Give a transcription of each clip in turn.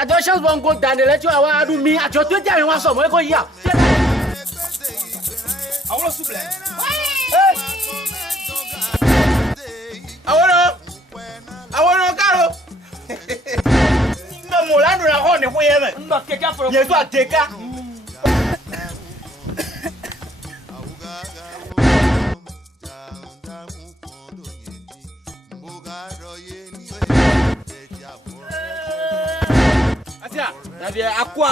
àjọ chance wọn kò dàní lẹ́jọ́ àwọn adùn mi àjọ tó jẹ́ àwọn sọ̀mọ́ ẹ̀kọ́ yíyà. àwọn ló súpìlẹ̀. àwọn ọ̀rọ̀ káàró. n bẹ mọ̀ lánàá rẹ̀ hàn ní fún yẹn mẹ́. n bọ kẹjá fọlọ. yẹtu àtẹká. Asia, nàbí akwa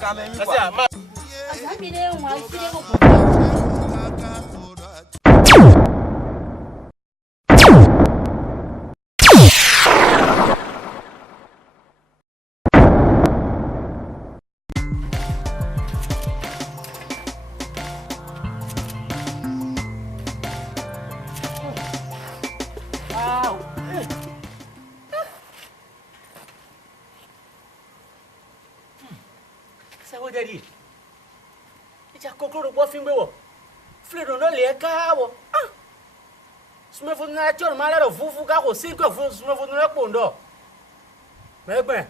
kàmẹ́ mi Asia, kwa. ma. Àgbàgbé lè wọ́n á fi lè kọ̀. Daddy, it's a cockroach buffing below. Fledo no lay a cow. Smith of natural matter of Fufuka or sink of Smith of the Rapondo. Maybe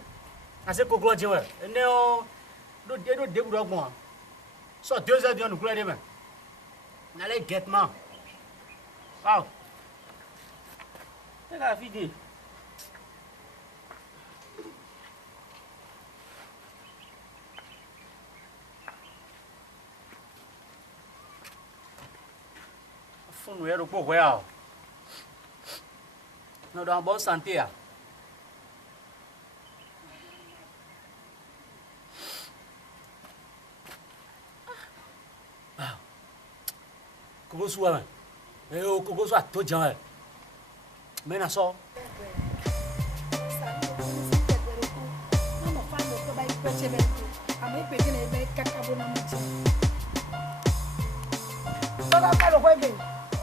I said cockroach, and now they don't dig dog more. So those are the great man. Now let get mom. Wow. I got feed. Fún ẹrù pò wẹ́ à lọ́dọ̀ àwọn bọ́ santé à. Kókó sú ẹ̀ ẹ̀ o kókó sú àtó jẹun ẹ̀ mẹ́nà sọ.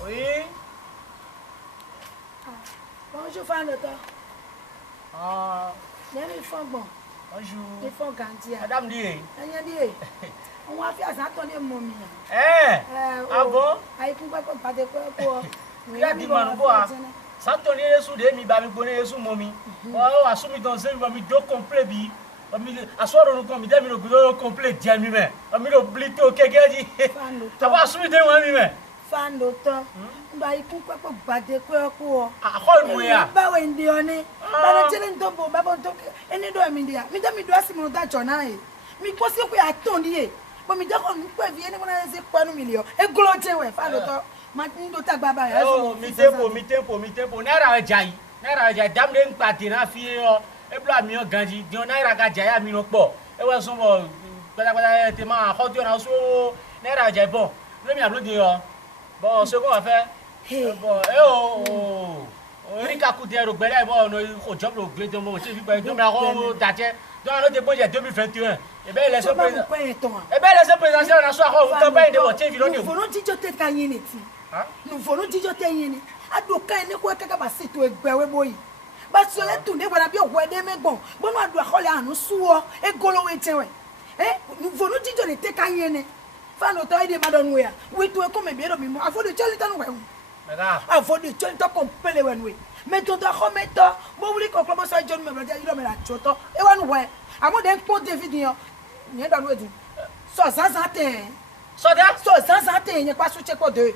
Oui. Bonjour, Fanoto. Ah. Ils font bon. Bonjour. Ils font gantia. Madame Dié. On va faire ça, ton mommy. Ah bon? Aïe, pourquoi pas de quoi? Il a dit, Manoboa. Santoni Yesu de mi ba mi gbone Yesu momi. O asumi don se mi ba mi do complet bi. Mi asoro no kon mi de mi no go complet dia mi me. Mi no blito kekeji. Ta ba asumi de wan mi me. Fanoto. Ba iku papo bade ko. Akol mu ya. Ba we ndi oni. Ba na tele ndombo ba bo to eni do mi dia. Mi de mi do asimo da chona e. Mi ko si ko ya ton die. Bo mi de ko mi pe vi eni mo na se panu million. E golo jewe Fanoto. Ma ndo ta gba ba ya so. Mi tempo. Naira ajayi. Naira ajayi dam de npa ti na fi o. E bla mi o ganji. Di naira ga jaya mi no po. E wa so mo pata te ma ho ti na so naira ajayi bon. Le mi upload yo. Bon, ce qu'on va faire. Bon, on est qu'à coûter au Bénin, bon, on a job le gré de mon chef, donc la robe d'attien. Donc on a déposé 2021. Et bien laissez président. Et bien laissez présidentiel on a soir on campagne de votre ville. Nous voulons dire que tu as gagné. Nous voulons dire que tu as gagné. A do kan ne ko kaka ba seto egbewe boyi. Ba so le tu ne wala bi ogwede megbon. Bo no adu akole anu suwo e golo we tewe. Nous voulons dire que tu as gagné. Fanoto ide madon we we to ko me biero mi mo afo de chali tanu we afo de chali to kompele we we me to da ko me to bo wuli ko ko so jon me brother iro me la choto e wa nu we amo de po David yan ni da nu edu so sansan te yen pa su che ko de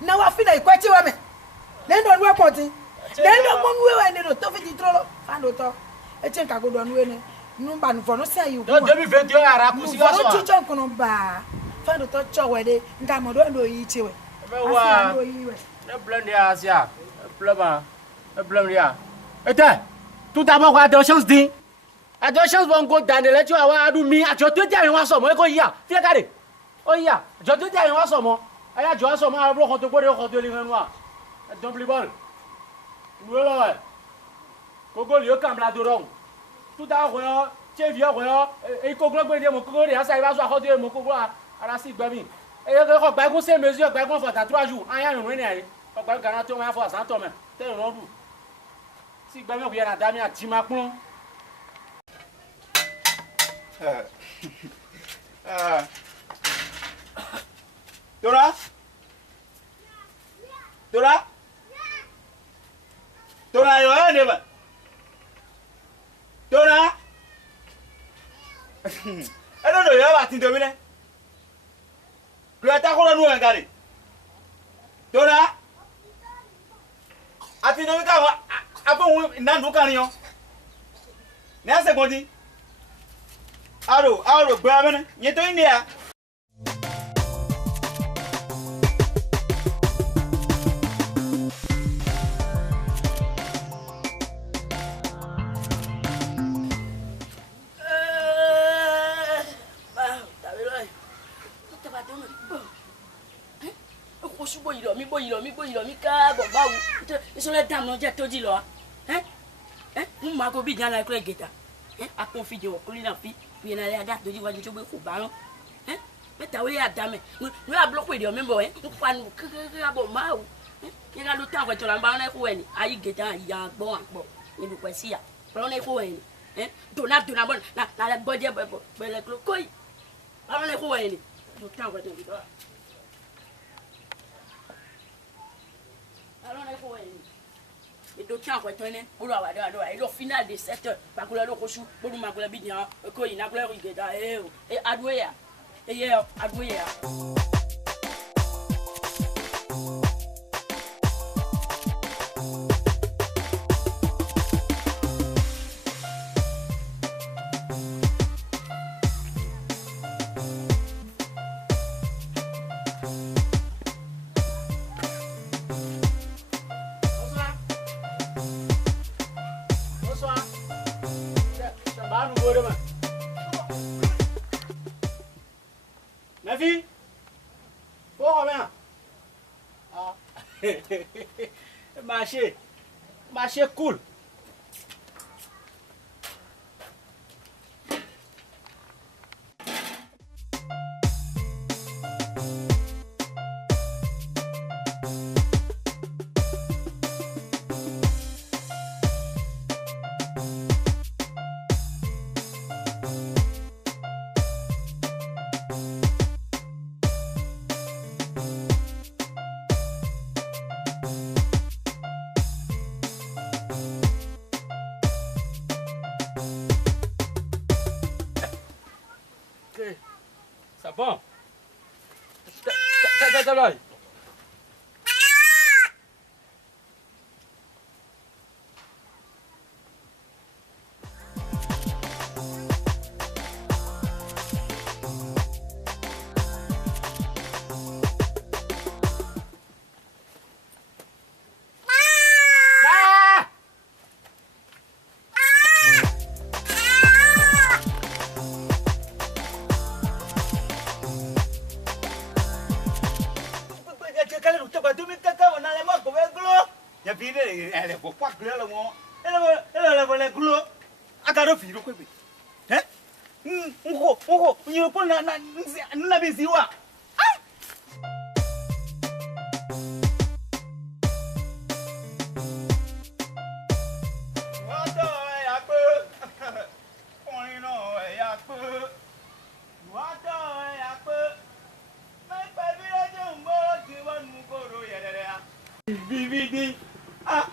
na wa fi na iko ti wa me le ndo nu e po ti le ndo mo nu we ne do to fi ti tro Fanoto e chen ka go do nu we ne nu ba nu fo no se ayi 2021 ara ku si wa so. Nu fo no kono ba Fanoto chowede nga modo ndo yichewe wa ne blende asia blema dia ete tout d'abord quoi de chance din a de chance bon go dane le jo wa adu mi ajo to dia wa so mo ko ya fi kare o ya ajo to dia wa so mo aya jo so mo abro ko to gbode ko to le nwa don play ball wo lo ko go li o kam la do rong tout d'abord yo che vieux yo e ko glo gbe de mo ko ri asa iba so akodo mo ko glo ara si gba mi e yo ko gba gun se mesure gba gun for 3 jours anya run ni ari ko gba gan to wa for san to me te ron du si gba mi ko ya na da mi ati ma pon Dora? Dora yo ne ba. Dora? E do yo ba tin do mi ne. Kura ta ko nu en gari. Dora. Ati no mi ka wa abon na ndu kan yo. Ne ase godi. Aro gba me ne. Yin to ni ya. mi ka bo ba wu so le dam no je toji lo mu ma ko bi jan la kure geta a kon fi je wo kuri na fi bi na le ada toji waju to gbe ko ba ran meta we ya dame no la block we de o member n pa nu ke abo ma wu ye ga lu tan ko to la ba na ko we ni ayi geta ya gbo an gbo ni bu kwesi ya pro na ko we ni dona bon na le gboje be le klo koi ba na ko we ni do tan ko to do et d'autres en retournent pour la voir et le final de cette par couleur de rochou pour nous manger bien que il n'a couleur et adoué et hier adoué Ma fille, faut revenir. Ah, marché cool. Ça bon? T'as elle est pas claire le moment. Elle est glo. Akaro fi ro kwebe. Ngo, you put na biziwa. Vividi. Ah.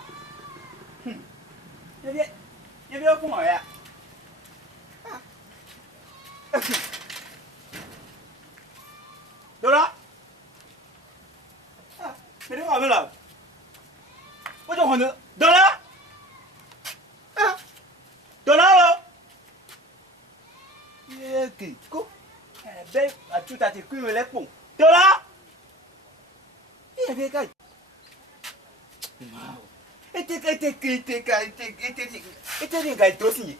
Il vient pour moi. Dora. Ah, mais tu vas me là. What you want? Dora. Ah. Dora là. Yeki. Ko. Ben, à tout à te cuire les ponts. Dora. Il vient quand? Ete nga itosi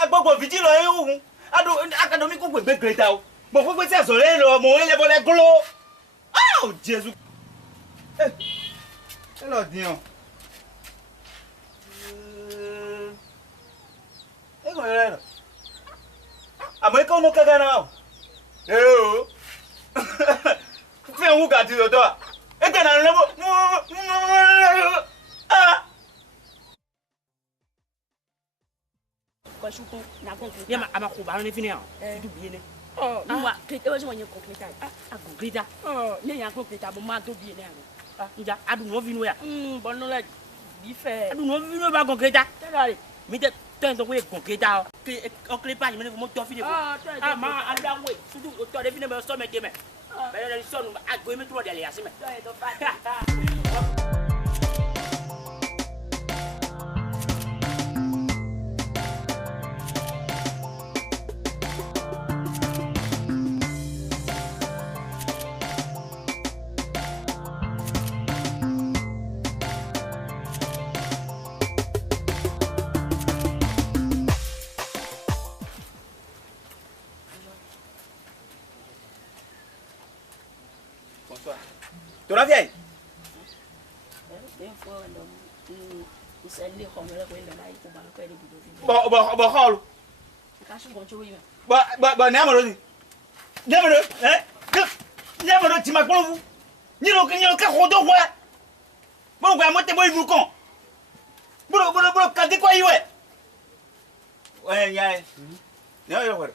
agbogbo viji lo e ohun academy ko gbe greta o mo fo pe ti asore lo mo ele bole glo oh Jesus hello dion e go re amo e ko no kaga na o o fe wu ga ti do ete na lebo kwa shuko na concrete ya amakuba ne fini du biene nwa kete wo wonye concrete concrete ne ya concrete bo ma do biene nja adu no vinu ya bonno la di fe adu no vinu ba concrete tadare mi te temps donc on geta que on clé pas mais mon to fini ah ma anda we surtout au to de fini me so me deme mais le son a go me trop de aller asime Bonsoir. Toi vieille. Bon, hall. Bah, n'amaro. N'amaro, hein? N'amaro, tu m'as pas vu. Ni le cas rodo, ouais. Bon, moi, t'es bon, il con. Bon, quand t'es quoi, ouais? Ouais, y'a. Y'a, ouais.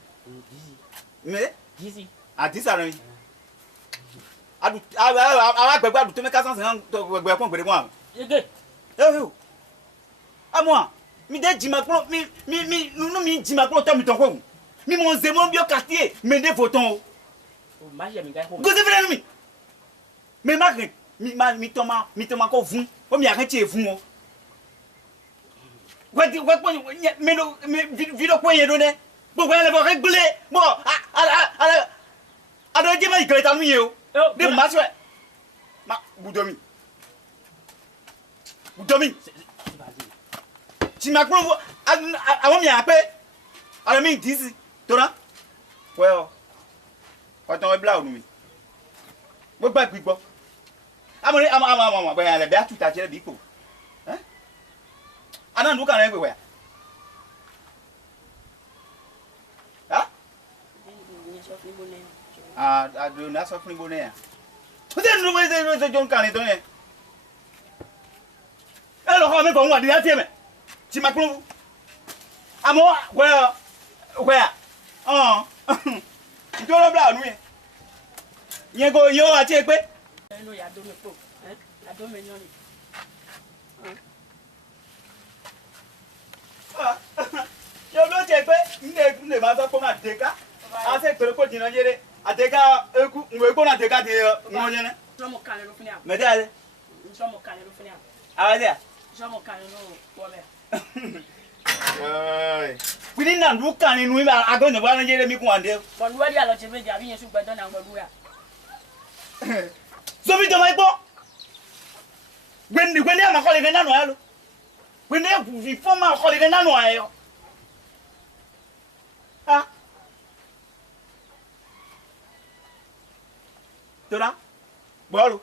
Mais, ici. à 10 à l'heure. Agbegbe adu tome 450 gbegbe kon gbere mo ege moi mi de jimakro mi nu mi jimakro to mi ton ko mi mon zemo bio quartier me de photon o ma je mi ga ko go se fere mi me ma mi toma ko fun o mi akan ti e fun o we po me no video ko yen do ne gbogbo ele bo regle mo ala je ma igreta nu ye o de maswe ma budomi ti ma kuro awon mi ape ara mi disi tora well oton ebla onu mi mo gba gbigbo amori ama ba ya le be atuta jere bi po ana ndu kan egbe we ado na so fun bo ne ya o se nu mo se jon kan ni to yen e lo ko mi ko wa di ati me ti ma kuro amo we njo lo bla nu yen go yo ati e pe no ya do me po la do me nyoni yo lo te pe nde ma so ko ma deka a se pere ko jina jere ateka eku ngwe ko na teka de ngoje ne so mo kan lo fini am me de so mo kan lo fini am awade so mo kan lo wo be kwini na ndu kan ni nu ba ago ne ba na jere mi ku ande bon wo dia lo che meja bi yen su gbedo na ngbodu ya so mi do mai po gwendi ama ko le ga nanu alo gwendi ku fi forma ko le ga nanu ayo ah tora bolu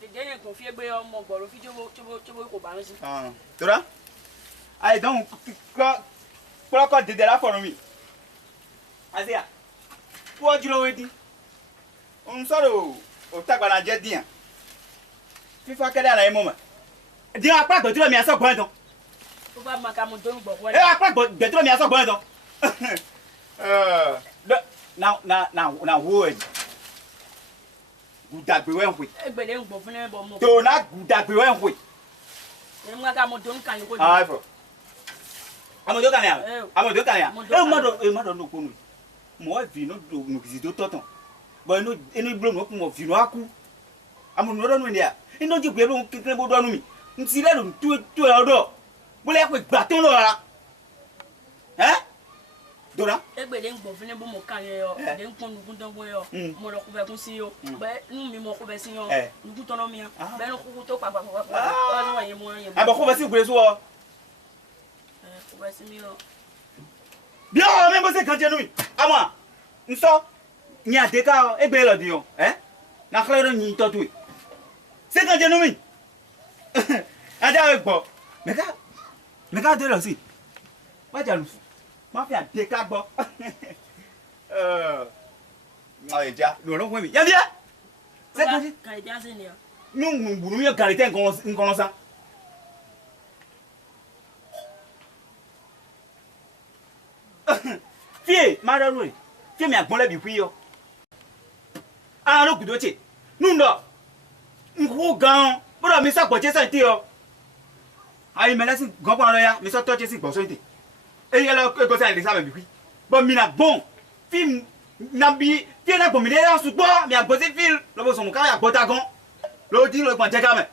de yen ko fi egbe omo gboro fi jobo ko ba nsi tora ai don ko de la for mi asia wo juro wedi on soro o tagbara je dian fifa kede ara imo ma di apa gbeduro mi aso gbon don to ba ma ka mo don gbo ko apa gbeduro mi aso gbon don na wo gudagbe we nwe egbele ngbo fun e bo mo to na gudagbe we nwe e mo ka mo don kan ko ai bro amodo kan ya e mado no kunu mo vi no do no kizido toton bo eno blo no ku mo vi no aku amodo no ni ya ino ji gbe lo kekere bo do anu mi nti le lo tu odo bo le pe gba ton lo ara dora egbele ngbo fun e bo mo kan yo de nkun nugun don bo yo mo lo ku be kun si yo be nu mi mo ku be si yo nugun ton no mi be no ku to pa o no yen mo abo ku be si gbe so o ku be si mi yo bi o me bo se kan je nu mi ama nso ni adeka egbe lo di o na klero ni to tu se kan je nu mi ada egbo meka de lo si ma jalu ma fi adeka gbo eja lo ro mi ya bia se kan ja se ni nu nguru mi gari te nkan sa fie ma ro ro fie mi agbon le bi ku yo ara no gudo che nu ndo nku gan bro mi sa gboje sa ti o Ayi mele si gopo aro ya, mi so touch si gbo so nte. E yelo ko se le sa me bi. Bon mi na bon. Film na bi, fi na gbo mi le su gbo, mi agbo si film. Lo bo so mo ka ya gbo ta gan. Lo di lo pon je ka me.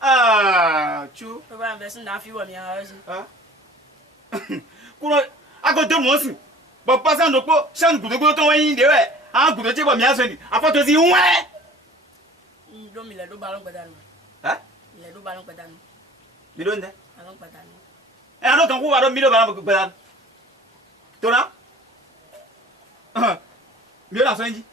Ah, chu. Tó bá ń bẹ sí náà fi wọ̀ mi ara sí. Kuro agodo mo si. Bo pasan do po, shan gudogo to yin de we. Ah gudo je bo mi aso ni. Afoto si nwe. Dó mi lẹ̀ ló bá lọ́n pẹ̀dánù. Ilẹ̀ ló bá lọ́n pẹ̀dánù. Mi lo nde. Alọ́n pẹ̀dánù. E ado kan ku wa do mi lo ba na pẹ̀dánù. To na? Mi o na so nji.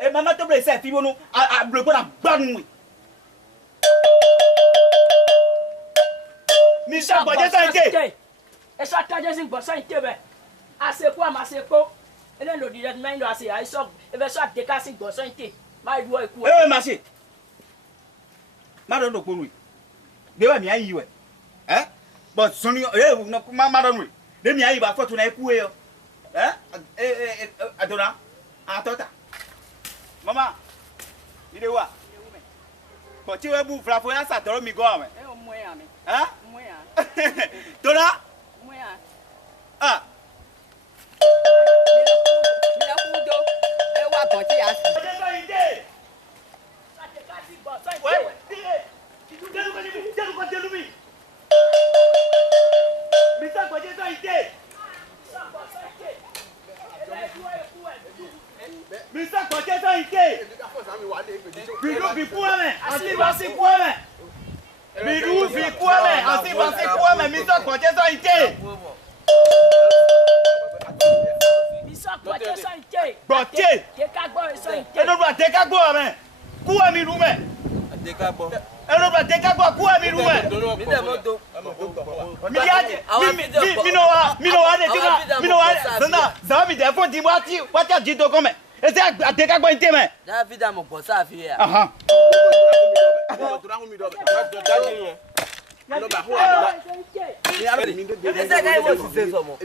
E mama to ble se fi wonu a ble ko na gbanu we. Mi sa gboje so nje. Ẹ sọ tájẹ́ sí gbọ̀nsán ìté bẹ̀. Àṣekú àmàṣekó. Eléyìí lòdì rẹ̀ mẹ́rin lọ àṣe àìsàn. Ẹ sọ àdéká sí gbọ̀nsán ìté. Má ìlú ikú. E ma se. Ma do no ponu we. De wa mi ayi we. But soni no ma do we. De mi ayi ba foto na iku we yo. Adona. Atota. Mama. Ide wa. But you bu frafo ya sa toro mi go ame. Ẹ ò mú ẹ̀yà mi. Mú ẹ̀yà. Dona. Mú ẹ̀yà. Ah. Miracudo, eu aponte assim. Àdéká sí gbọ̀nsán ìté. Ouais. Mi sa gboje so ite. Mi sa gboje so ite. Biru bi ku ame, asi ba si ku ame. Biru bi ku ame, asi ba si ku ame, mi sa gboje so ite. Ìsọ̀kọ̀jẹ́ sọ ìté. Gboje. Déká gbọ́ ìsọ ìté. E no ba te ka gbo ame. Ku ame ru me. Adeka gbo. E no ba te ka gbo ku ame ru me. Mi de mo do. Mi yaje. Mi no wa de ti na. Mi no wa. Sana, za mi de fo di wa ti ji do ko me. E se adeka gbo inte me. David am gbo sa fi ya. Aha. Lo ba ho a. Ese guy was say so mo. E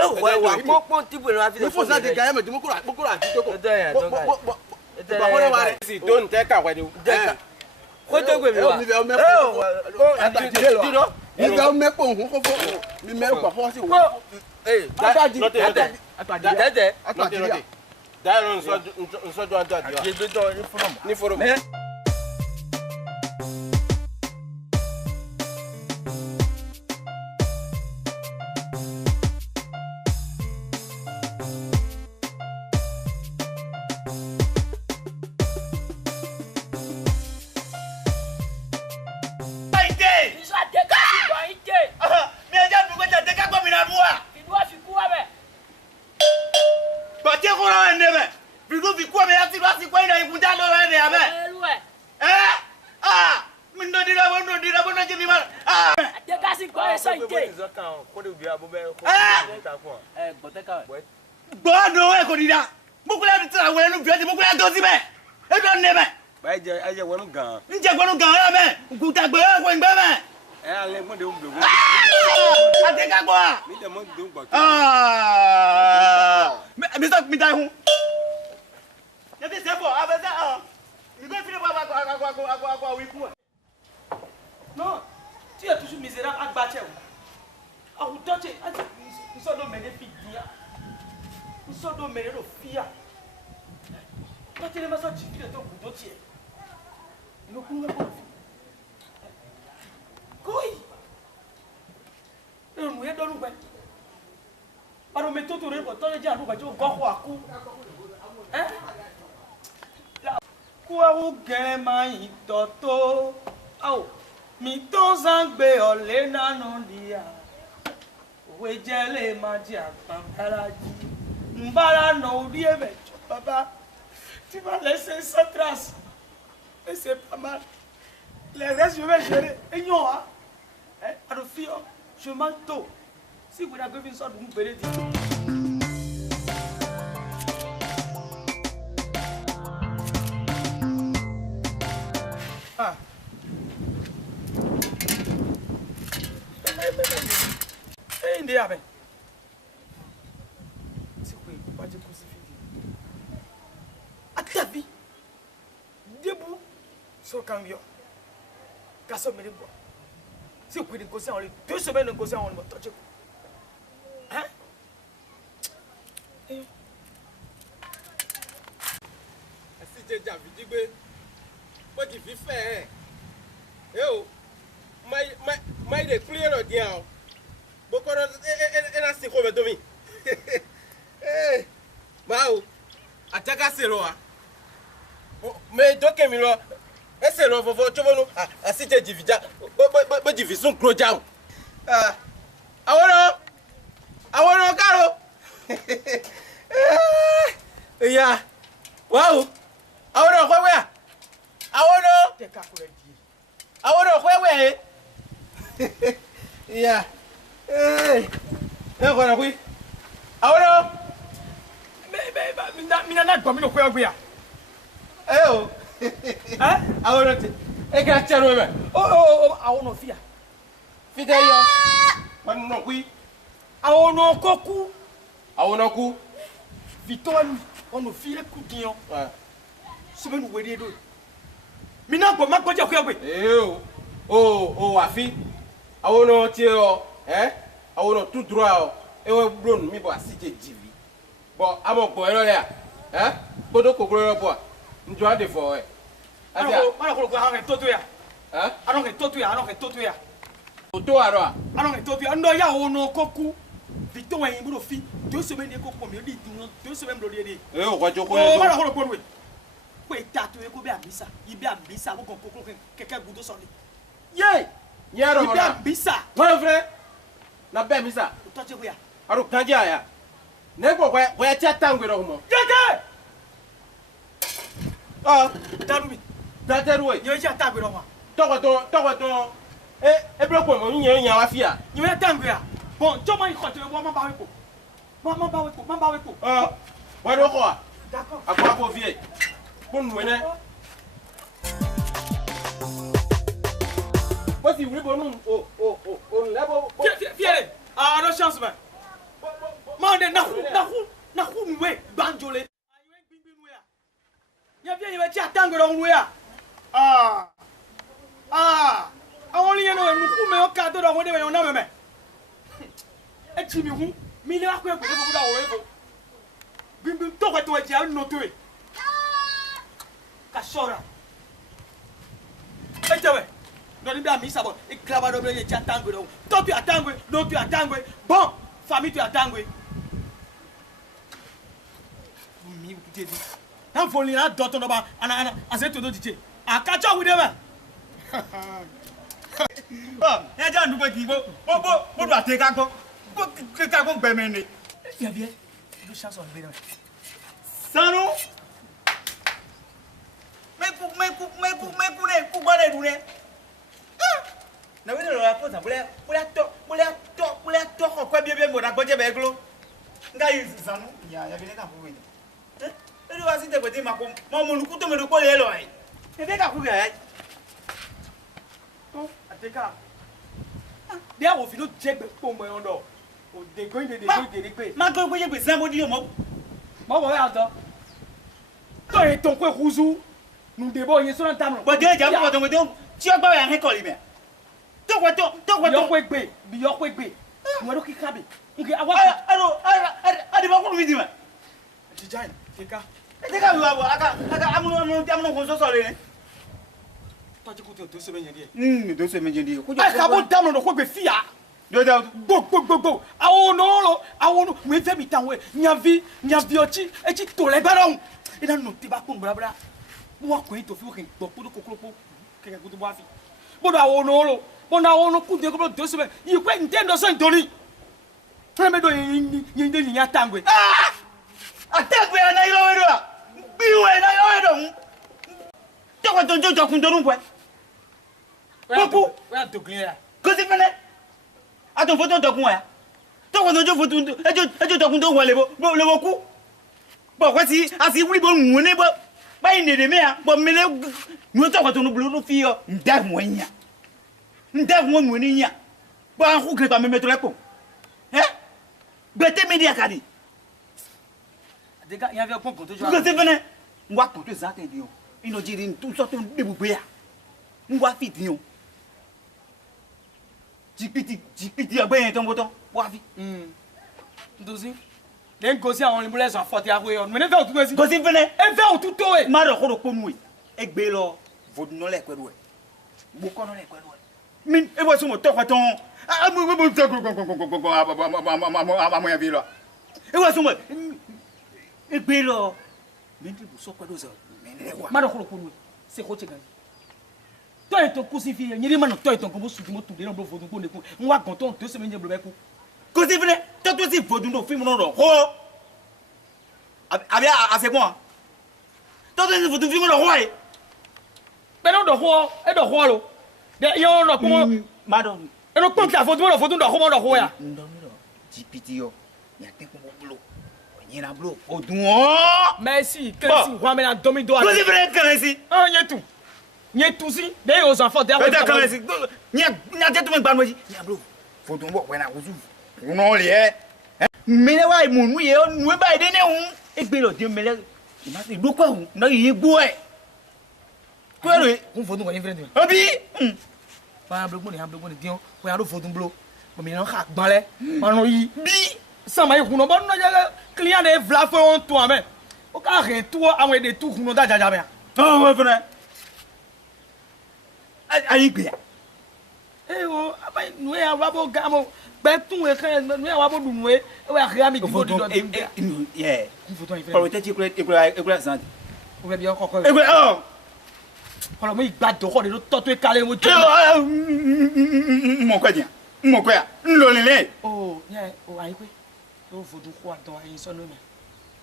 o wa mo pon tibu ni wa fi de fo sa de guy me mo ko ra ti to ko. Si don te ka wa de. Ko to gbe mi wa. Mi ga me po hun ko fo. Mi me ko fo si wo. Eh, Ataji. Dede. Ataji. Dairo nso do ado adi wa. Je do ni forum. Ìsọ àdéká sí gbọ̀n ìté. Mi eja du ko te ka gbo mi na ruwa. Ìlú ọ̀fi kú wẹ̀. Gboje ko ra ene me. Biru bi ku ame ya ti ba si ko ina ikun ja lo re ne abe. Ẹrú ẹ̀. Mi no dira bo no je mi ma. Àdéká sí gbọ̀n ìsọ ìté. Gbodo we ko dira. Bukula bi tra we nu bi o ti bukula do si me. E do ne me. Ba je aje wonu gan. Nje gbonu gan ya me. Ku ta gbe ko ngbe me. E ale mo de o gbe wo. Adeka gbo a. Mi de mo do gbo. Mi so mi dai hun. Ne bi se bo abeza mi go fi le agwa wi ku. Non, tu es toujours misérable à battre. Ah, vous touchez, nous sommes dominés de filles. Nous sommes dominés de filles. Quand tu es massage, tu fais ton bout d'entier. Nous pouvons pas. Quoi? Nous y allons nous. Alors, mais tout le monde, toi, tu as nous, tu as quoi? Hein? Quoi, vous gagnez, toto? Oh. Mi tó zangbe ole nanu dia we jele ma di agbambaraji mbara no ri ebe baba tu vas laisser sans trace et c'est pas mal les restes je vais gérer et non hein adofio je m'entends si vous n'avez pas une sorte de vous verrez dire ah Inde abe. Si kwe, pa je crucifix. So cambio. Caso me digo. Si vous pouvez négocier en ligne, 2 semaines négocier en ligne, toi tu hein? Si tu as vu, moi tu vis faire. Yo, mais il est clear le dia. Beaucoup de la c'est quoi domi? Eh, bao, attaque c'est loin. Mais donc Emilio, est-ce que vous tu veux nous si tu divises, division gros down. Ah, awolo caro. Yeah. Wow. Awolo quoi ouais? Awolo. T'es calculé. Awolo quoi ouais? Yeah. Eh. Voilà oui. Awolo. Mina gbo mi no ko gbe ya. Eh oh. Hein? Awolo ti. E ga chero me. Oh, awon no fia. Fide yo. Won no kui. Awon no koku. Awon no ku. Vitolu, on no file ku dion. Ouais. Se me nou wede do. Mina gbo ma gboje ko gbe. Eh oh, afi. Awon no ti o, awon no tout droit o. E wo blon mi bo asije divi. Bon, amo gbo ero le a. Bodo kokoro bo. Njo ade fo e. Mana ko ha toto ya. Ano ke toto ya. Oto aro a. Ano ke toto ya. Ndo ya ono koku. Vito wa yimbu do fi. 2 semaines e ko ko mi o di 2 semaines blo di. O kwa joko Oh, e. mana ko ko we. Pe tatu e ko bi ambisa. Ibi ambisa ko ko keke gudo so ni. Ye! Nyaro Ibi mona. ambisa. Mon frère. Na be mi sa. To je ko ya. Aro kanje aya. Nego kwa cha tangwe ro mo. Yeke! Daru mi. Dateru we. Yo ja tagbe ro wa. Toko. E bloco mo yin yan wa fia. Yo ya tagbe ya. Bon, to ma iko to wo ma ba we ko. Ma ba we ko. Wa do ko a. D'accord. Akwa ko vie. Bon wene. Bo si wuri bo nu o lebo. Fiere. Ah, no chance man. Man de na hu nwe banjole. Ayo gbingbin nwe ya. Ya vie ye ti atangbe ro nwe ya. Àwọn ni yẹn no ku me o ka to do won de me na me. E ti mi hu mi le akọ egbe bo da wo ego. Gbingbin to ko to e ja no to e. Ka sora. E jewe. No ni bi ami sabo e klaba do be ye ti atangbe ro. To tu atangbe, no tu atangbe. Bon, famille tu atangbe. Mi ku te di. Han fo ni na do to no ba ana azeto do dije. Akacha wi de ba. ẹ jẹ́ àdúgbò kì í bó do àti ká gbọ́ gbẹ̀mẹ̀ ni. Ya bien. Do chance on be there. Sanu mẹ́kú rẹ̀ kú gbọ́dọ̀ ìlú rẹ̀. Na wíwọ́n lọ́wọ́ fún sàn bóyá tọ́ ọ̀pẹ́ bíi ẹbí mọ̀dà gbọ́jẹ́ bẹ́ẹ̀ gbó. Nga yìí Sanu ya bien ká fún mi. Ẹni wá sí tẹ̀pẹ̀tì máa kó mọ olùkú tó mi ló kó lè lọ ẹ̀. Ẹbí ká fún gẹ̀ ẹ́. Ateka. Dia wo fi no jegbe po mo yon do. O de go de pe. Má gbọ́ pé yẹ́gbẹ̀ sẹ́mo díẹ̀ mọ́. Mo wo ya do. To e ton kwe kuzu. Nu de bo yin so na tamro. Bọ̀dé ẹja fún ọ̀dọ̀ wẹ̀dẹ̀ tí ó gbọ́ yà ń kọ́ lì mẹ́. Tọ́kọ̀ Yo kwe gbe, bi yo kwe gbe. Mo do ki kabe. Nge awa. Adìbọ̀ kúrò fìdí mẹ́. Design. Teka. Ẹ̀jẹ̀ wíwá bọ̀ aka amúnú kò sọ́sọ́ rẹ̀. To ji ku te 2 semaines die. Tó ṣe méje díẹ̀. Ai ka bo tamro do kwe gbe fia. Dọ́dọ̀ Gbogbo. Awon no we fe mi tan we. Nyavi ochi, echi to le gbaron. Ina no ti ba pon brabra. Mo wa ko yin to fi wo kin gbo podo kokolopo. Keke ku to bo afi. Bodo awon no ku de ko 2 semaines. Yi kwe ntendo so ntori. Treme do yin de yin atangwe. àtẹ̀gbẹ́ ẹ̀ náà yọ̀ wẹ́rẹ́ wa bí wẹ̀ náà yọ̀ wẹ́rẹ́ òun. Tọ́kọ̀ tó ń jọ jọkun tó ń pẹ́. Kókó. We are to clear. Kó sí fẹ́lẹ́. A tó fótó dọ̀kun wẹ̀. Tọ́kọ̀ tó ń jọ fótó ẹjọ́ dọ̀kun tó ń wọ̀ lẹ́bọ̀ kú. Bọ̀ kọ́ sí àti wúlí bọ̀ ń wọ́n ní bọ̀. Báyìí nèdè mẹ́à bọ̀ mẹ́lẹ́ ní o tọ́kọ̀ tó ń bolo ló fi yọ. Ǹdẹ́gun ẹ̀ yàn. Ǹdẹ́gun ẹ̀ wọ́n ní yàn. Bọ̀ à ń kú kẹtọ̀ àmì mẹ́tọ́ lẹ́kọ̀ọ́. Gbẹ̀tẹ́ mi di àkàdé. Dega, il y avait un point contre Kó sí fẹ́lẹ́. N wa kò tó zá tẹ̀ di o. Ino jiri n tó sọ́tò ń débùgbé yà. ngwa fiti on jipiti agbe yen ton boton wa fi ndozi le ngosi àwọn ni bule so forte awe on me ne fe otuto si gosi fene e fe otuto e ma do ko ponu e gbe lo vodun le peru e bo ko no le peru e min e bo so mo to ko ton mo to go mo ya bi lo e wo so mo e gbe lo min ti bu so peru so ma do ko ponu se ko chegan to e to ku si fi nyiri ma no to e to ko bo su mo tu de no bo vodun ko ne ku nwa gan to se me nje blo be ku gosi fene to si vodun do film no ro ho abi a c'est bon to si vodun film no ho e be no do ho e do ho lo de yo no ko madam e no pon ka vodun do ho mo do ho ya ndo mi do gpt yo ya te ko blo yin na blo odun o merci kensi wa me na domi do gosi fene currency ah nyetu si de aux enfants de e ta currency nya te to me gba mo ji ya blo vodun bo we na ko su no le e mele wa mu nu ye nu e ba ide ne hun e gbe lo de mele ma se do ko hun na yi gbo e ko re un vodun ko yin friend obi ba blogo ni dion ko ya do vodun blo mo mi no ka gbon le ono yi bi sama yi huno bo no je client de vla fo on to amen o ka re to àwọn de tu huno da jaja be oh we fene ayi gbe eh o aba nu e wa bo ga mo be tun e kan nu e wa bo du nu e we akira mi di bo di do yeah vodun yin for friend te ekura sant o be bi o kokko ekura oh kolo mo igba do ko de do to to e kale mo je mo ko ya nlo lele oh yeah o ayi pe do vodun ko adon ayin so no mi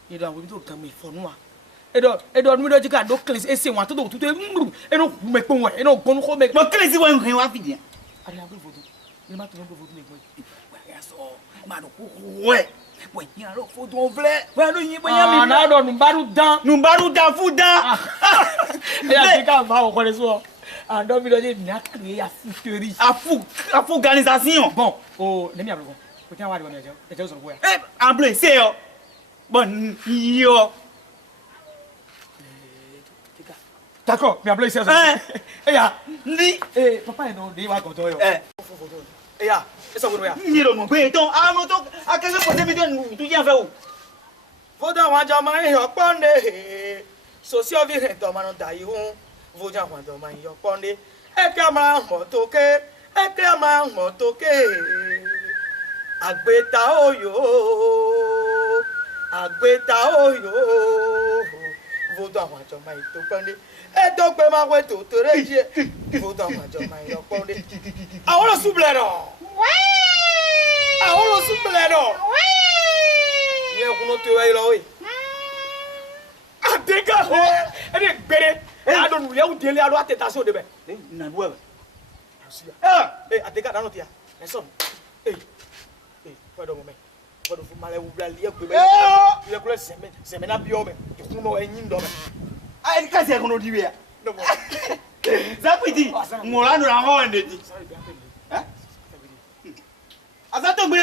e do àwọn bi to kan mi fonu wa edo mi do jika do clean e se wan to do tutu e no me pon wa e no gonu ko me mo kele si wa nkan wa fidi ari abul vodun ni ma to no vodun le gbo ya so ma do ko we bo yin ro fodo vle wa lo yin bo yan mi na do nu baru dan fu dan e ya jika ma o ko le so and do mi do je ni a create a futerie afu organisation bon o le mi abul ko tan wa de e je so ko ya en bleu c'est yo bon yo d'accord mi abul se so e ya ni papa e no de wa ko to yo e ya e so ko ya ni lo mo pe ton a mo to akese po se mi de tu yan fe o voda wa jama e yo ponde social vi re to ma no dai hun voja wa do ma yo ponde e ka ma mo to ke agbeta oyo voda wa jama e to ponde e do pe ma we to re je voda wa jama e yo ponde awolo sublero awolo sublero ye kuno to e lo we adega ho e gbere adonu le u dele ado attentation de be na bo adega dano tia e so fodo mo me fodo fu male wu bla le gbe be ye kule seme na bio me kuno enyin do me ai ka se kono diwe no mo zapiti ngora no ra ho ende di azato gbe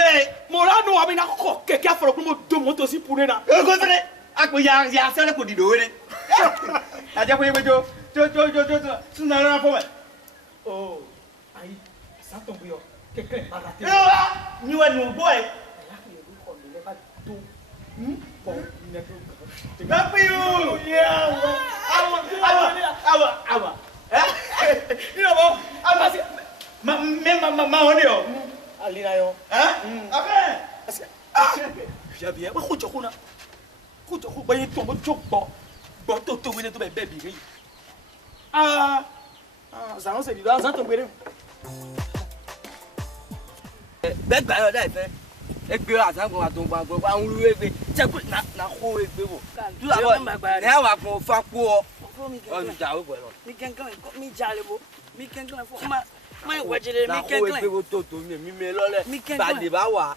mo la no abi na ko keke aforo ko mo do moto si pune na e ko fere akpo ya se le ko di do we aje ko ye jo suna ra fo me oh ai sato gbe yo keke barate ni wa no boy la ke lu ko le ba do po ne do Gapiu yeah awa you know what ma woni yo alina yo abe ya bien wa ko jokuna ko joko bayin to mo jogbo bo to we ne to be bi ri zan se di do zan to gbere gbẹgbẹ ayọ dẹ fẹ egbe asangun atungbangbo wa ń lu egbe jẹgbẹ na kó egbe wò dúlàbọ ní àwọn àpọn fakó ọ ọjà ó pẹ̀lú. mi kankan mi jale bo mi kankan fo ma wajele mi na kó kankan egbe wo tó tó mi mi lọlẹ Mi kankan. bàdé bá wà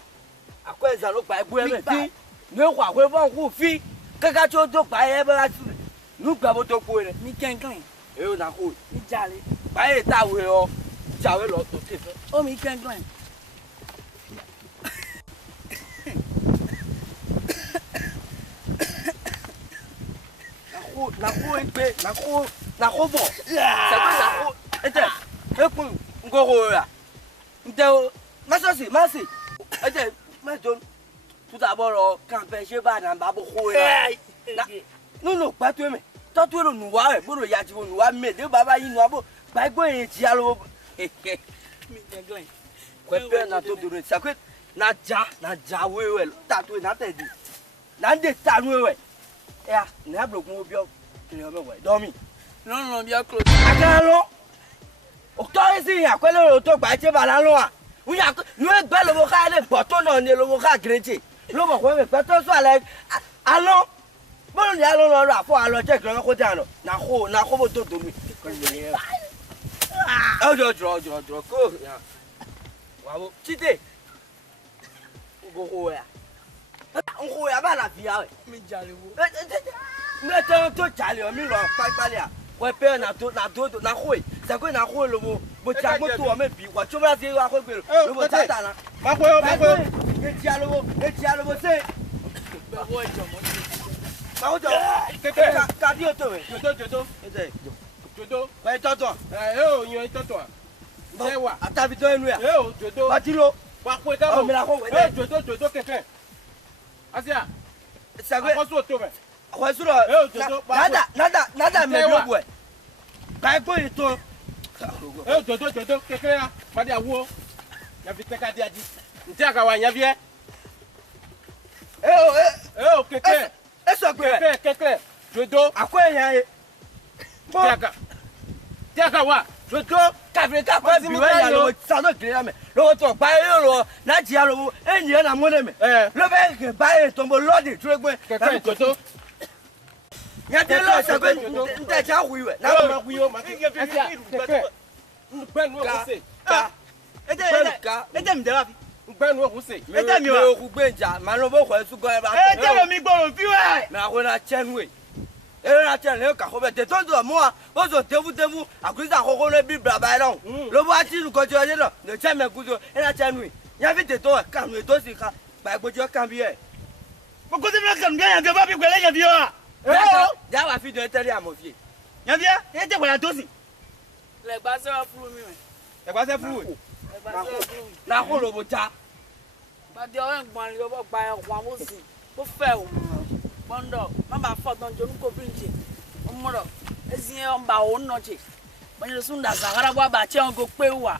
àkó ẹ̀sán ló pa ẹgbẹ́ mẹ́ tí ní kó àkó fọ́n kó fi kẹ́kẹ́ tí ó tó pa ẹ̀ bẹ́ẹ̀ láti nígbà bó tó kó rẹ̀ mi kankan èyí na kó mi jale báyìí táwé ọ jáwé lọ tó tẹ̀ fẹ́. o mi kankan na kó egbe na kó bọ̀ sẹ́gbẹ́ ete eku ngoko ya nte masasi masi ete meton tout d'abord campé ba na ba bo ko ya no pa tu me to tu no nuwa e bo ya ji nuwa me de baba yi nuwa bo ba go yin ji alo mi de glen ko pe na to duro sa ko na ja wewe ta tu na te di na de ta wewe ya na bro ko bi o ni o me we do mi no bi close aka lo o to isi ya ko lo to gba je ba la lo a u ya nu e gbe lo mo ka le gbo to na ni lo mo ka greje lo mo ko me pe to so ale alo bo ni alo lo ra fo alo je gbe ko ja no na ko bo to do mi o ko ya wa bo chite go ya ngo ya ba la bia we mi jale wo me to jale o mi lo pa le a we pe na do na khoi sa ko na khoi lo bo cha mo to me bi wa cho ba se wa ko gbe lo bo ta ta na ma ko e ti alo bo se be wo jo mo ma o jo ka di o to we jodo ete jodo we to to o yan to se wa atabi to enu ya o jodo ba ti lo wa ko ka o mi la ko we jodo keke asia sa ko ko so to me ko su lo nada me do bo e ka ko ito jodo keke ya ma dia wo ya vi te ka dia di nti aka wa yan vie o keke eso pe keke jodo akwa yan e tiaka wa jodo Africa ko bi we ya lo sa no kire me lo to pa e lo na ji alo enyi na mo le me lo be ke ba e to mo lo di tregbe keke jodo ya de lo sa be nte cha hu we na ma hu yo ma keke keke ngbenu o se ka ete mi de wa fi ngbenu o se ete mi o ku gbenja ma lo bo ko su go e ba ete lo mi gboro fi we na ko na chenwe era chen le ka ko be te to do mo a o so tevu akuza ko ko le bi bra ba lo lo bo ati ko jo je lo le chen me kuzo era chenwe ya fi te to ka nu to si ka ba gbojo kan bi e mo ko se mi kan ga yan ga ba bi gbele yan fi o ja wa fi do tele amofie yan fi ete kwa to si le gba se wa furu mi e kwa se furu na ko lo bo ja ba de o ngbon le bo gba e kwa mo si mo fe o bondo ma ba fo don jonu ko binje o moro ezin e on ba o noche bo ni sunda zagara bo ba che on go pe wa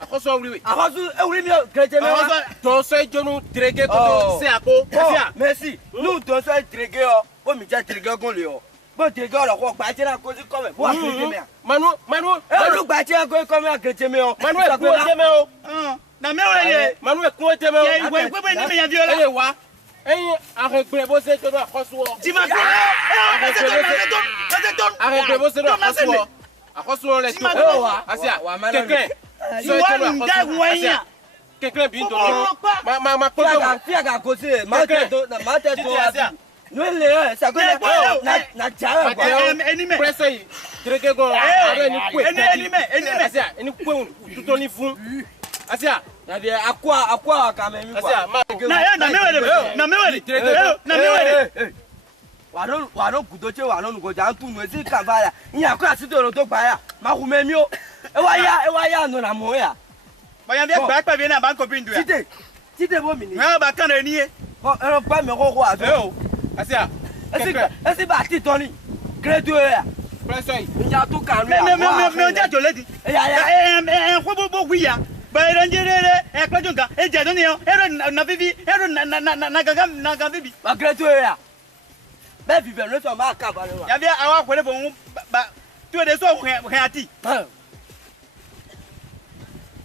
Akoso wriwe. Akoso ewri mi greje me wa. To so ejonu drege ko se ako. Merci. Nous to so drege o. Bo mi je drege gun le o. Bo drege o ko gba je na ko si ko me. Bo greje me. Manu. Lu gba je ko me greje me o. Manu e ku je me o. Na me o ye. Manu e ku je me o. Ye iwe pe ni me yan viola. Ele wa. Eyin aregbe bo se todo akoso o. Ti ma ko. Aregbe bo se do akoso o. Akoso le to. Asia. Keke. Quelqu'un bien ma fiaga così ma te to no le sa ko na jara enime pressa yi treke go are ni kwe enime asia eni kwe tuto ni fun asia na bi akwa ka me mi kwa na mewere wa no kudoche wa no ngo ja ntu no si ka ba ya nya ko asito ro to gba ya ma hu me mi o e wa ya no na mo ya ba yan bi gba pe bi na ba ko bindu ya tite bo mi ni na ba kan ni e ko ero pa me ko afi o asia esi ba ti to ni gredo ya pressa yi nja to kan me me o ja to ledi ya ko bo wi ya ba ere njere e pejo nkan e je ni o ero na vivi ero na ga vivi ba gredo ya be bi be no so ma ka ba le wa ya bi awa kwere bo ba tu de so he ati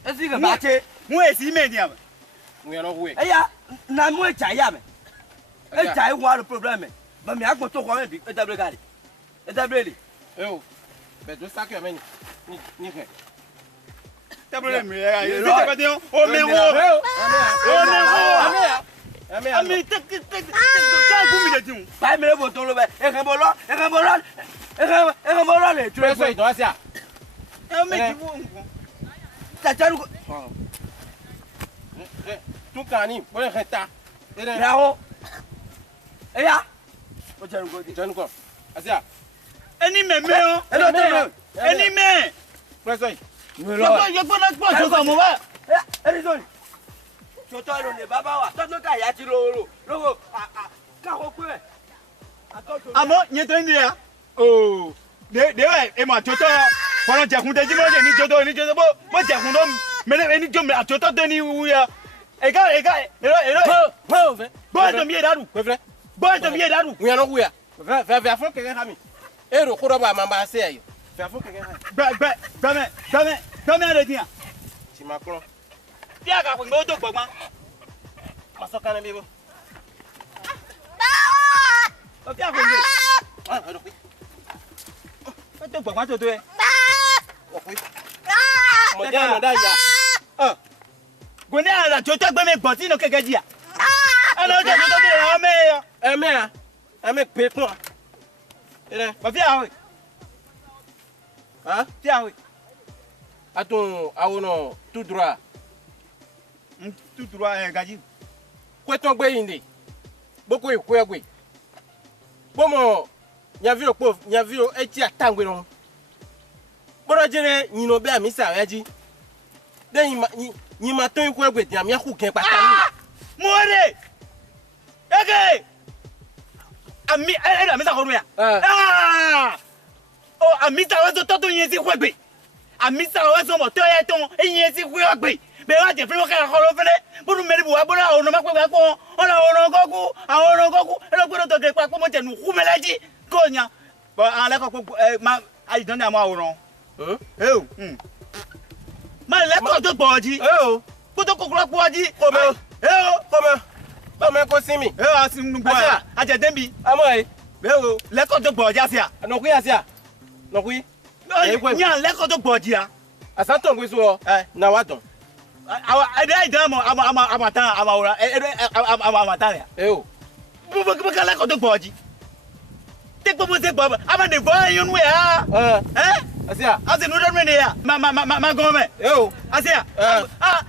esi ga ba che mu e si me ni am mu ya no we ya na mu e cha ya me e cha e wa problem ba mi agbon to ko me bi e dabre gari e dabre li o do sac mais ni fait. Tabule mi ya. C'est pas dire oh mais ami tek kan ku mi de tin. Ba mi le boton lo be. E kan bolo le. Tu es so idon asia. E mi ti wo. Ta taru ko. Tu kani, bo le khata. Ya ho. E ya. O jaru ko di. Janu ko. Asia. Eni me o. Eni me. Preso. Mi lo. Yo gbọ́dọ̀ so ko mo wa. Eri so ni. Toto lo le baba wa. Toto ka ya ti lo. Logo ka ko pe. Àmọ́ yẹn tó ní ya. Oh. De wa e ma toto. Kono jekun de ji mo je ni toto bo jekun do mele eni jo me toto to ni wu ya. Ero. Bo to mi e daru. We are not we are. Ve afro keke ha mi. Ero ko do ba mamba se ayo. Ve afro keke ha. Gbame are dia. Ti Macron. Ti aka ko ngo to gbogban. Masoka na bibo. O ti aka ngo. Ah, ero pe. O to gbogban to e. O pe. Mo ja no da ya. Ah. Go ni ara to gbe me gbon ti no keke ji ya. Ana o to ra me yo. Eme pe kon. Ere. Ba fi awe. Hein? Ti awe. Attends, awono tout droit. Tout droit gaji. Ko ton gbe inde. Boko iku egbe. Bomo nya vi o eti atangwe ron. Boro jere yin no be amisa yaji. Den yin ma ton iku egbe ti ami aku gen pata ni. More. Ege. Ami amisa ko ya. Oh amisa wa to yin si ku egbe. Amisa wa so mo to ye ton yin si ku egbe. Be wa je fun ka ko lo fele. Buru meri bu wa bora ono ma pe gba ko. Ona ono gogu. Elo gbodo to ge pa po mo je nu ku melaji. Ko nya. Bo an le ko ma ai don na ma oran. O. Ma le ko to gboji. O. Ko to kokoro gboji. Ko me. Ba me ko simi. Asin nu gbo. A je dembi. Amo e. Be o. Le ko to gboji asia. No ku asia. No ku. Nya le ko to gboji a. Asanto ngwe so na wa don. Ade idamo amata ya. O. Bu kala ko to gboji. Te po mo se gbo. Ama de bo yun we ha. Asia. Ase no do me ya. Ma go me. O. Asia.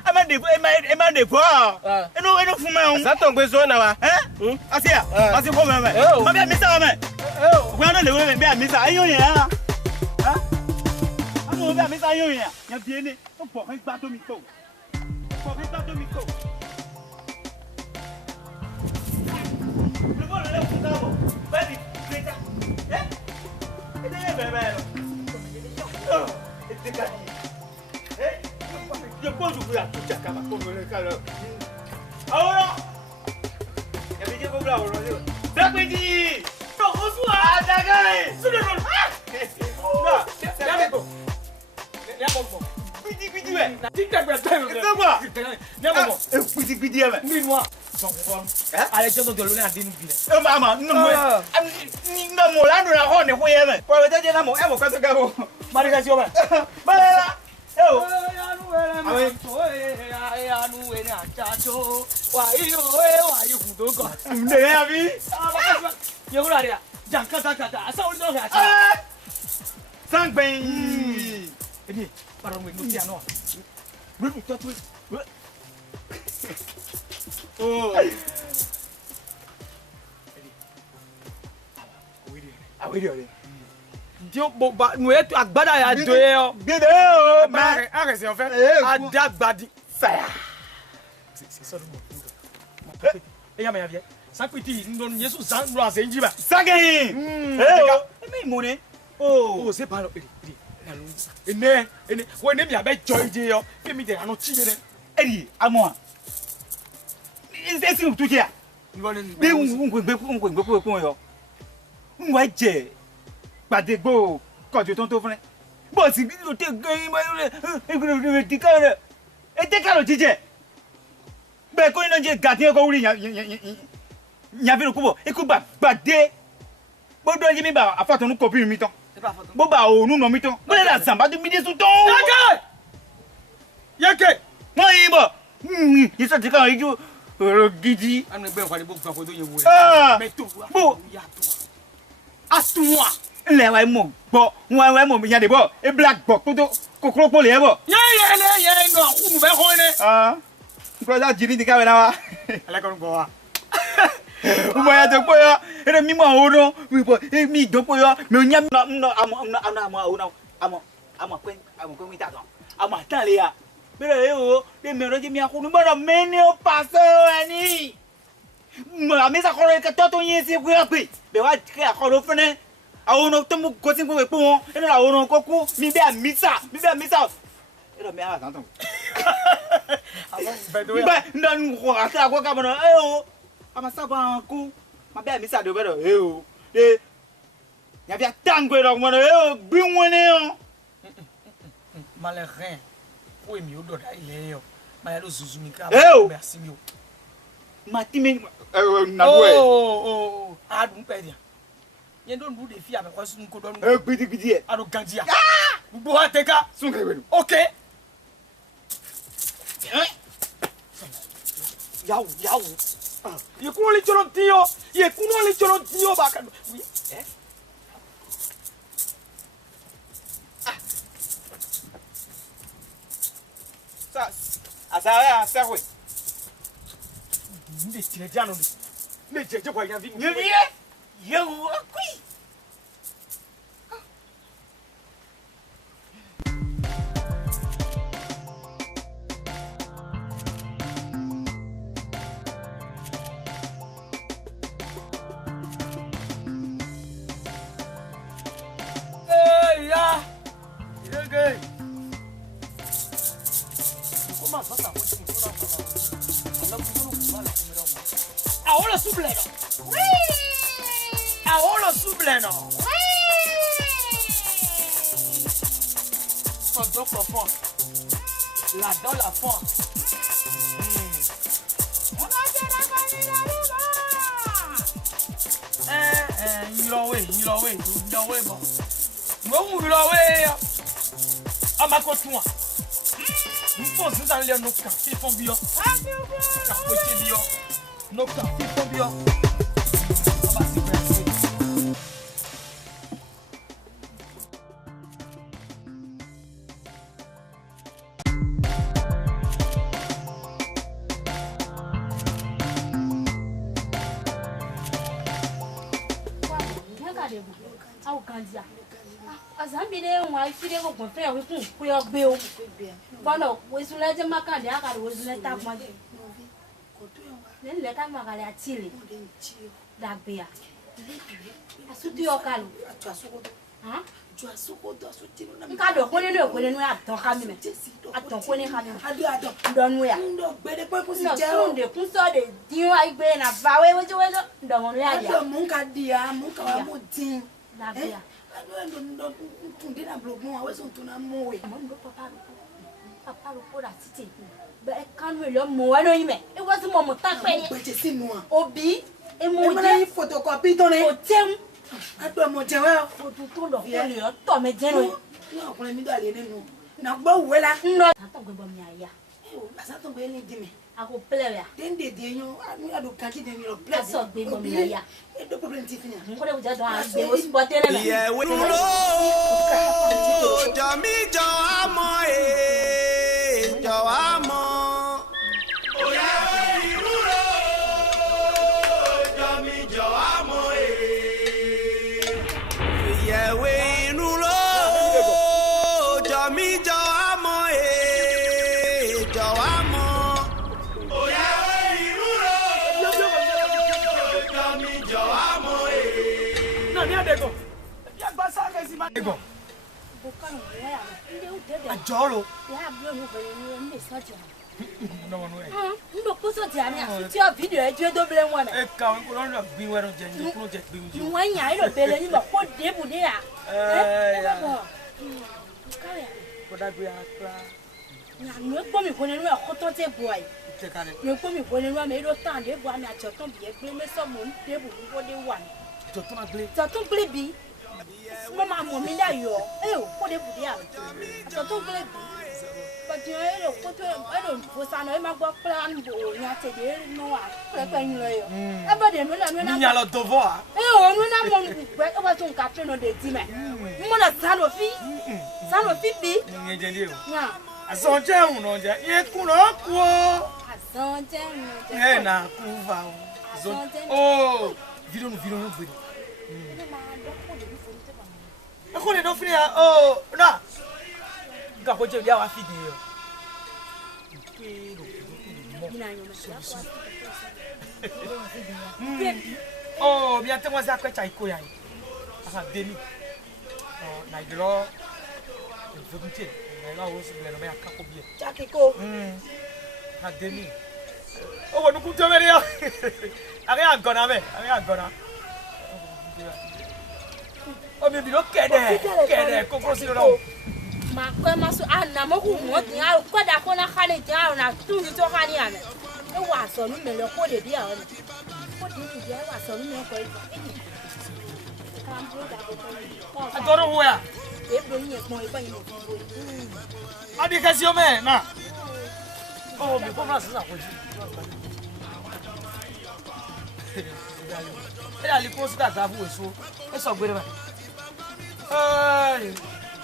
Ama de bo. Eno fun me un. Asanto ngwe so na wa. Asia. Ase ko me. Ma be mi sa me. We no le we be mi sa ayun ya. Amo be mi sa ayun ya. Ya bi ni. O po kan gba to mi to. Po kan gba to mi to. Le bon le fun da bo. Baby, greta. Ede ye bebe. Ede ka ni. Yo po ju ya tu jaka ma ko le ka lo. Ahora. Ya vi que ko bla oro. Zapedi. No, osu a dagare. Sude no. No, ya me go. Ya mo go. Gbidi we. Ti dagba time. Se gba. Ya mo go. E gbidi e me. Ni mo. So ko. Ale jo do lo ni ade ni bi le. E ma no mo. Ni no mo la no ra ho ni ho ye me. Ko we je na mo e mo kwa to ga bo. Mari ga si o me. Bala. Eu. Anu ene achacho. Wa iyo kudogo. Ne ya bi. Yo la dia. Jankata kata. Asa ori no ga. Sangben. Edi, para mo no tia no. Rubu to tu. Oh. Edi. Dio bo ba no etu agbada ya do e o. Gede o. Ma arese on fait. Adagbadi. Fire. C'est ça le mot. E ya me ya vie. Sakwiti ndo Yesu san ro ase njiba. Sagin. Mi mo ni. Oh, c'est pas edi. Ene, wo ne mi abe joy je yo. Ke mi de anu chi ne. Edi, amo. Ese tu kia. Be un gbe ko yo. Nwa je. Gbadegbo ko jo ton to fun. Bo si bi lo te gan ma le. Ti ka re. E te ka lo jije. Be ko ina je gati ko wuri nya bi ro ko bo. E ko gbade. Bodo yi mi ba afatonu ko bi mi tan. Boba o nu no mi ton. Bo la samba de midi sou ton. Yeke. Mo ibo. Isso ti kan iju gidi. Anu egbe kwa ni bo kan ko do yen wo. Ah. Bo ya to. Atunwa. Le wa mo gbo. Wa mo mi yan de bo. E black gbo to kokoro po le bo. Ye no ku mu be ko ne. Ah. Ko da jiri di ka we na wa. Ala ko ngo wa. Mo ya to po yo. Ere mi mo oro. Mi do po yo. Me nya no amo ko mi ta don. Amo tan le ya. Bere o, de me roje mi akunu bora meni o paso ani. Mo amisa ko re ka to yin si ku pe. Be wa ke akoro fene. Àwọn no temu ko tin ko pe won. Ere la won ko ku mi be amisa. Ere mi ara san ton. Ba ndan ko ata ko ka bono o. Ama sa ba ku. Ma be amisa do bero o. De ya bia tangwe ro mo o gbi won ni o. Malherin. Oui, mi o do da ile yo. Ma ya lo zuzumi ka. Merci mi o. Ma ti mi na bo e. Oh. Adun pe dia. Yen don do de fi ame ko sun ko don. Gbidi e. Ado gandia. Gbogbo wa teka. Sun ke wenu. Okay. Yaw. Ye kuno li choron tiyo ba kan. Oui. Asa we. Ndi tire jano ni. Ne jeje kwa yavi. Ye akui. Ahora subleno. Ahora subleno. Fondant profond. La dans la fond. Yilowe bon. Mo yilowe. Amakotua. Mpo zinza le no ka fi fon bio. Ka poche bio. No ka fi fon bio. Aba si presse. Au kandia. Azambi de wa fire ko kon fe we kun ko yo gbe o. Bono we sunle je makande aka we sunle ta pon. Nen le ka magale atile. Da gbe ya. Asuti o kalu. Ha? Nka do ko nenu aton ka mi me. Aton ko ni ka mi. Ndonu ya. Ndo gbede pe ku si No je o. sunde kun so de din wa igbe na va we ndonu ya Ado ya. mu ka dia, mu ka wa mu tin. Da gbe ya. Ando tunde na blogun awe so tuna mu we. Mo ndo papa lo ko da titi. Be kanu lo mo wa no yime. E wo ti mo ta pe Gbeje sinu a. obi e mo Mo na je ni photocopy to ne. o tem Ado mo je we o. o tu to lo ko le o to me je no. Ni ọkùnrin mi do ale nínú. Na gbo we la. No ta to gbe mi aya. E o asa to gbe ni di mi. A ko play ya. Dende de yan anu ado kan ti de mi lo A so gbe mo mi aya. E do problem ti fini. Mo ko le je do a gbe o si bo tele me. Ìyẹ̀wé ló jọ mí jọ àmọ́ jọ àmọ́. Ìyẹ̀wé ìlú ló jọ mí jọ àmọ́ ìyẹ̀wé inú ló jọ mí jọ àmọ́ jọ àmọ́. Ìyẹ̀wé ìlú ló jọ mí jọ àmọ́. Na ni adego. Ya gba sa ke si ma dego. Bo kan wo ya. Nde o de de. Ajoro. Ya blo no be ni me so ti. No no e. Ndo ko so ti ani ti o video e je do ble won na. E ka won ko lo gbin wero je ni ko je gbin ju. Won yan ilo bele ni mo ko de bu de ya. Ya. Ka ya. Ko da gbe akra. Nya no ko mi ko nenu e ko to te boy. Te kale. No ko mi ko nenu me ro tan de bo ami a choton bi e gbe me so mo de bu bo de wa. Jo to ma gbe. Choton gbe bi. Mama mommy da yo. Eh, ko de budi ya. To to gele. But you know, ko to I don't for sana e ma gbo plan bo nya te de no a. Pe pe yin lo yo. E ba de no na no na. Ni alo devoir. Eh, o no na mo gbe o ba tun ka tre no de ti me. Mo na sano fi. Sano fi bi. Ni je le o. Ya. Aso je un no je. Ye ku no ku o. Aso je un. E na ku va o. Oh, video no gbe. E ko le do firi ya. Oh, na. Ga ko je bi awa fi yo. Oh, bien te moi ça kwa chai ko ya. Aha, demi. Oh, na idro. Je veux goûter. Na la aussi le no me akako bien. Chakiko. Ha demi. Oh, on nous coûte rien. Arrête gonna me. Arrête gonna. Oh, mais bilo kede. Kokoro si lo. Ma kwa maso ana mo ku mo tin a ko da ko na khale ja na tu ni to khani ame. E wa so nu me le ko de dia o. Ko di ni je wa so nu me ko e. Kan bro da ko. Adoro wo ya. E bro ni e mo e ba ni mo. Abi kasi o me na. Oh, me ko na sa ko ji. E ali ko sta ta fu eso. E so gbere ba. Ai.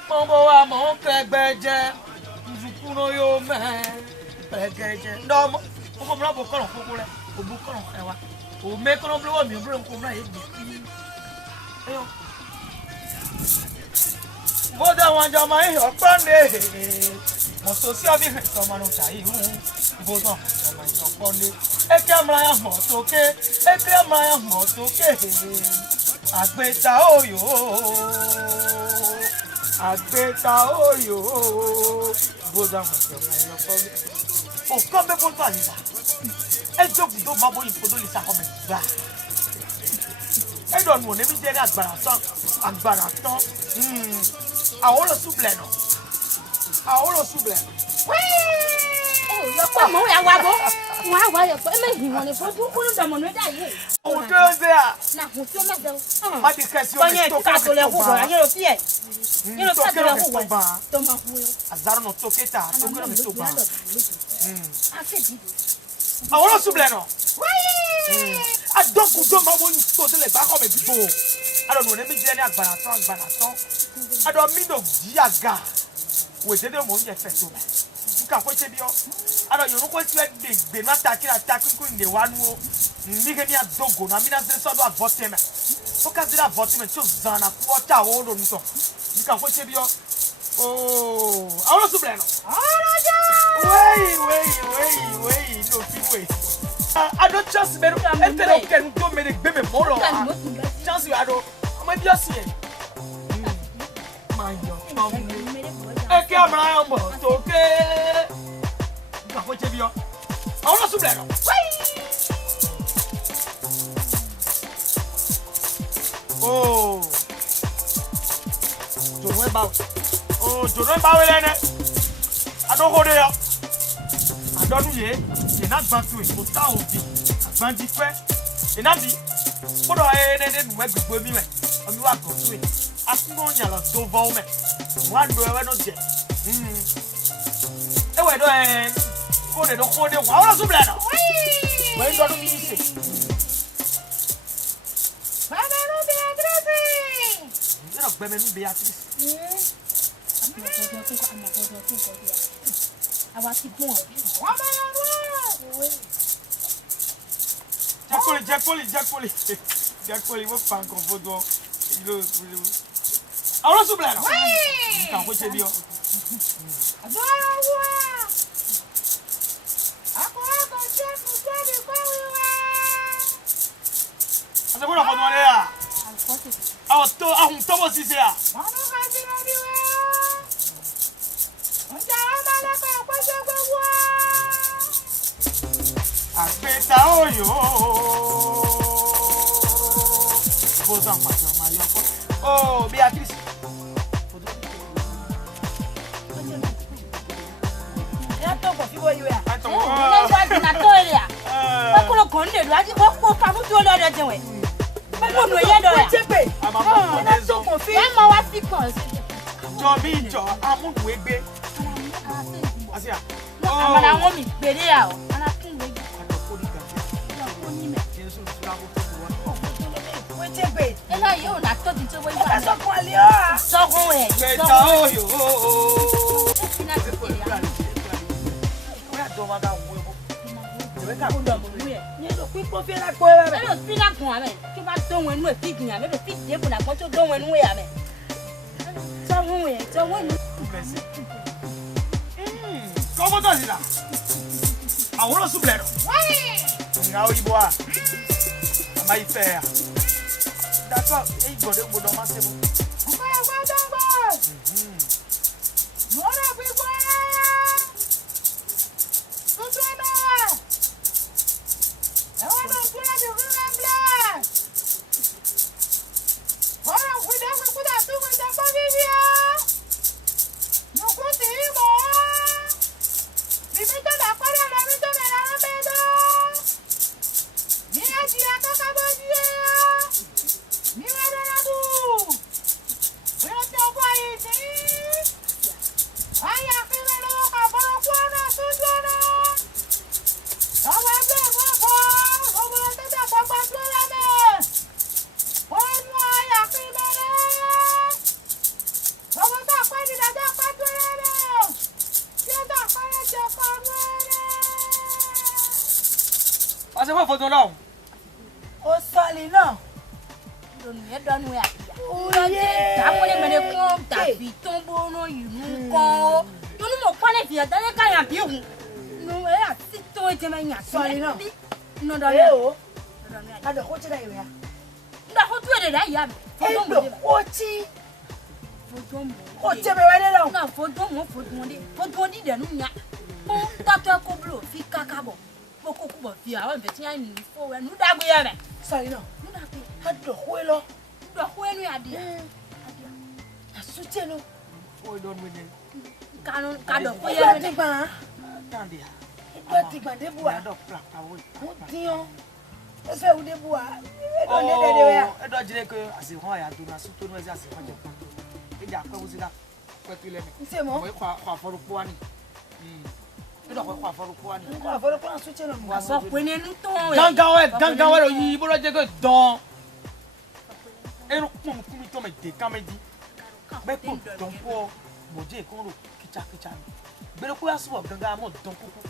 Mo bo wa mo kegbeje. Nzuku no yo me. Kegbeje. Ndo mo ko mra bo ko ron ko le. O bu ko ron e wa. O me ko ron blo mi bro ko mra e gbe. Ayo. Mo da wan jo ma e opande. Mo so si obi he so ma no chai hu. Bo do so ma jo opande. E ke mra ya mo toke. E ke mra ya mo toke. Agbeta oyo. Agbeta oyo. Bo da mo so ma jo opande. O ko me bo to aliba. E jo bu do ma bo yin fodo li sa ko me gba. E do nu ne bi je agbára tán. Àwọn lo suble no. Àwọn lo suble. Yo pa mo ya wa bo. Wa yo pa me hi won ni fo du ko da mo no da ye. O do ze a. Na ko ti o ma do. Ma di kasi o me to ka to le ko bo ya lo fi e. Ni lo ka to le ko bo. To ma hu yo. Azaro no to keta, to ko no me to ba. A se di. Àwọn lo suble no. Adoku do ma mo ni to de le ba ko me bi bo. Ado no ne mi je ni agbára tán. Ado mi do diaga. We de mo nje fe to me. Nka ko che bi o. Ado yo no ko ti de gbe na ta ku nde wanu o. Mi ke mi adogo na mi na se so do avote me. O ka dira avote me ti o zana ku o ta o lo nso. Nka ko che bi o. Oh, àwọn su bleno. Araja! Wey, no fi wait. I don't just me no entero ke no me de gbe me mo lo. Chance you ado. O me bi o si e. Man yo. E ke amra yo mo to ke. Nka ko che bi o. Àwọn su bleno. Oh. Jono ba we lene. Ado ho de yo. Ado nu ye. E na gba tu e ko ta obi. Agban di pe. E na bi. Podo ne nu e gbegbo mi me. Omi wa go tu e. Asumo nya lo do vo me. Wa do e we no je. E we do ko de do ko de wa su bla no. We do no mi se. Baba no Beatrice. Ina gbe me nu Beatrice. Àwa ti pon. Jacoli, mo pa nkan fodo. Ilo. Àwọn su bla no. Nkan ko che bi o. Abawa. Akora ko che ku se di ko wiwa. Asa bora fodo le ya. Awo to ahun to mo si se ya. Manu ka ti na di we. Oja ma la ko se gbogbo. Agbeta oyo. Boza majo ma yo ko. Oh, Beatrice. Ya to ko fi wo iwe a. Ato. Na gba di na to ere a. Ko ko kon de lo aji ko pa mu to lo de je we. Comment nous y est dans Wetebe. Maman, On a tout confié. Maman va s'y penser. Jobi jo, amun wegbe. Asia. Amana ngomi gbere ya o. Ana tun we. Wetebe. Ela yo na to di to we Ká ba. sọ fún ali o. Sokun we. Meta oyo. Ina ti ko ya. Oya do ma ga wo ebo. We ka ko do mo we. Ni lo pin ko fi la ko e be. Elo si na kun ame. Ki ba to wen nu e fi gbin ame. Be fi de ko na ko to do wen nu we ame. Sokun we. So wen nu. Como to sila? Awolo sublero. Nga oyibo a. Ama ife ya. D'accord, e gbode gbodo ma se mo. Ase wo foto lo. O sọ̀lì náà. Donu ye donu ya. Oye. Ta mo le mene ko ta bi tombo no yinu ko. Donu mo kwa le fi ata le ka yan bi ohun. No e a ti to je me yan. Sọ̀lì náà. No do E ya. o. Ká do ko ti da iwe ya. Nda ho tu e de da ya. E do ko ti. Fodo mo. Ko te be we de lo. Na fodo mo fodo di de nu nya. Mo ta to ko blo fi kaka bo. Mo ko ku bo fi awon be ti yan ni fo we nu da gbe ya me. Sọ̀lì náà. Nu da gbe. Ká do ko lo. Do ho enu ya di. Asute no. O don we den. Ka do ko Ko ye ya me. ti gba. Tande ya. Ko ti gba de bu Ya a. do pra pa wo. Mo ti o. E fe u de bu a. E do ne de we ya. E do jire ko ase ho ya do na su to no ase ase ho je pa. E ja pa wo si da. Ko tu le mi. Nse mo. Mo kwa foru po ani. E do kwa foru po ani. Ko aforo ko asute no mo. Wa so pe nenu to we. Gangan we lo yi bo lo je ko don. Eru pon ku mi to me de kamedi. Be po don po mo je ko ro kicha kicha. Be ko ya so gangan mo don kuku.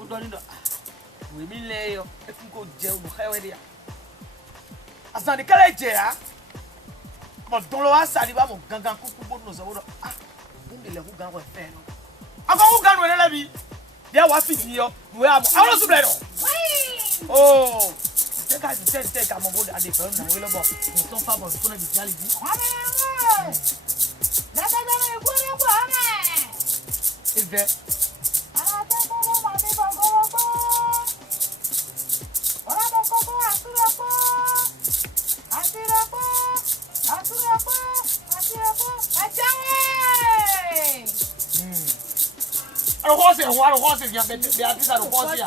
O do ni do. We mi le yo. E fun ko je o khewe dia. Asani kale je ya. Mo don lo asari ba mo gangan kuku bo no so wo do. Ah. Binde le ku gan ko fe no. Ako ku gan we le bi. Dia wa fi yo. We am. Awon su ble do. Oh. Take a moment at the front and we'll go. Don't fall for the jolly. Is there? I don't want to say, I don't want to say, they are these are the ones here.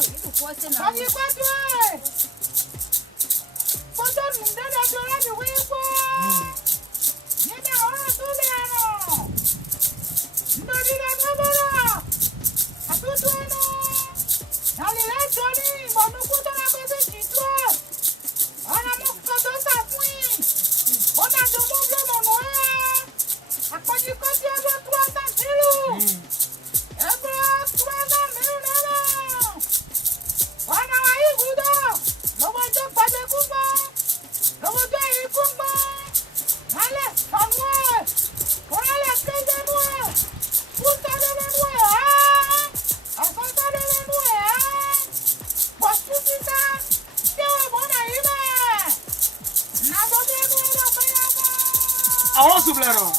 Àwọn sublero.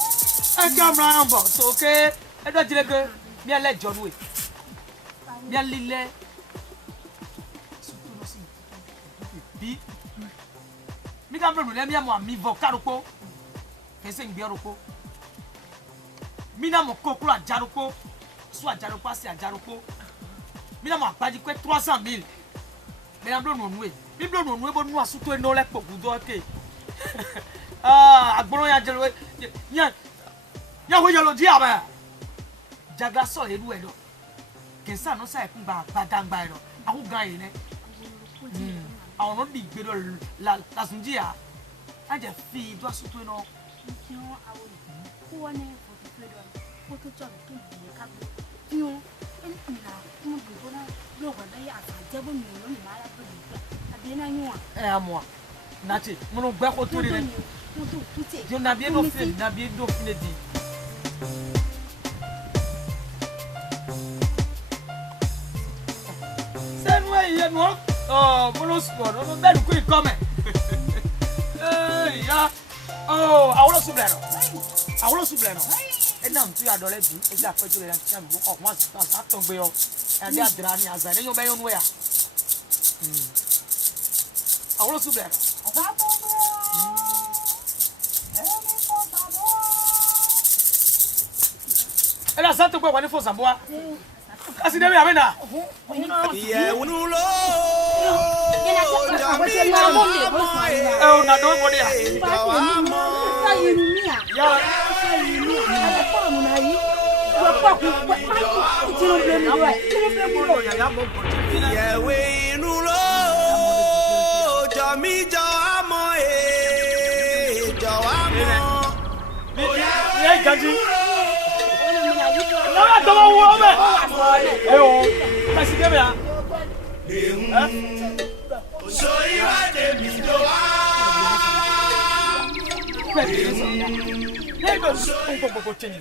E camera on box, okay? E do jire ke mi ele John we. Mi lile. Bi. Mi ka problem le mi amo mi vokaruko. Kese ngbi oruko. Mi na mo kokuru ajaruko. Su ajaruko asi ajaruko. Mi na mo apaji pe 300,000. Mais on doit nous. Il doit nous bon nous surtout no le pour vous OK. Ah, agbono ya jelo. Ya wo yolo di aba. Jaga so edu edo. Kensa no sa ekun ba badangba edo. Awu gan yi ne. Àwọn no di gbe do la sunji ya. A je fi do surtout no. Ko woni ko to jo to di ka bi. Yo, en na mo bi bona lo ga ya ka je bo mi lo ni ma la to di. Abi na yin wa. Amo. Nati, mo no gbe ko to ri ne. Yo na bi do fi di. Senwe ye no. Oh, mo sport. No be du ku come. Eh, ya. Oh, awolo sublero. Awolo sublero. Ena mtu ya dole bi, e ja peju ya cham bo ko wa sa ton gbe yo. E bi adra ni azare yo be yo nwe ya. Awolo sublero. Ela sa to gbe wa ni fo samboa. Asi de mi amena. Ye unulo. Na do mo dia. Yewe inulo. Jami jamo jawamo. Ye gaji. Na do wo me. Kasi de ya. Soy va de mi joa. Lego un change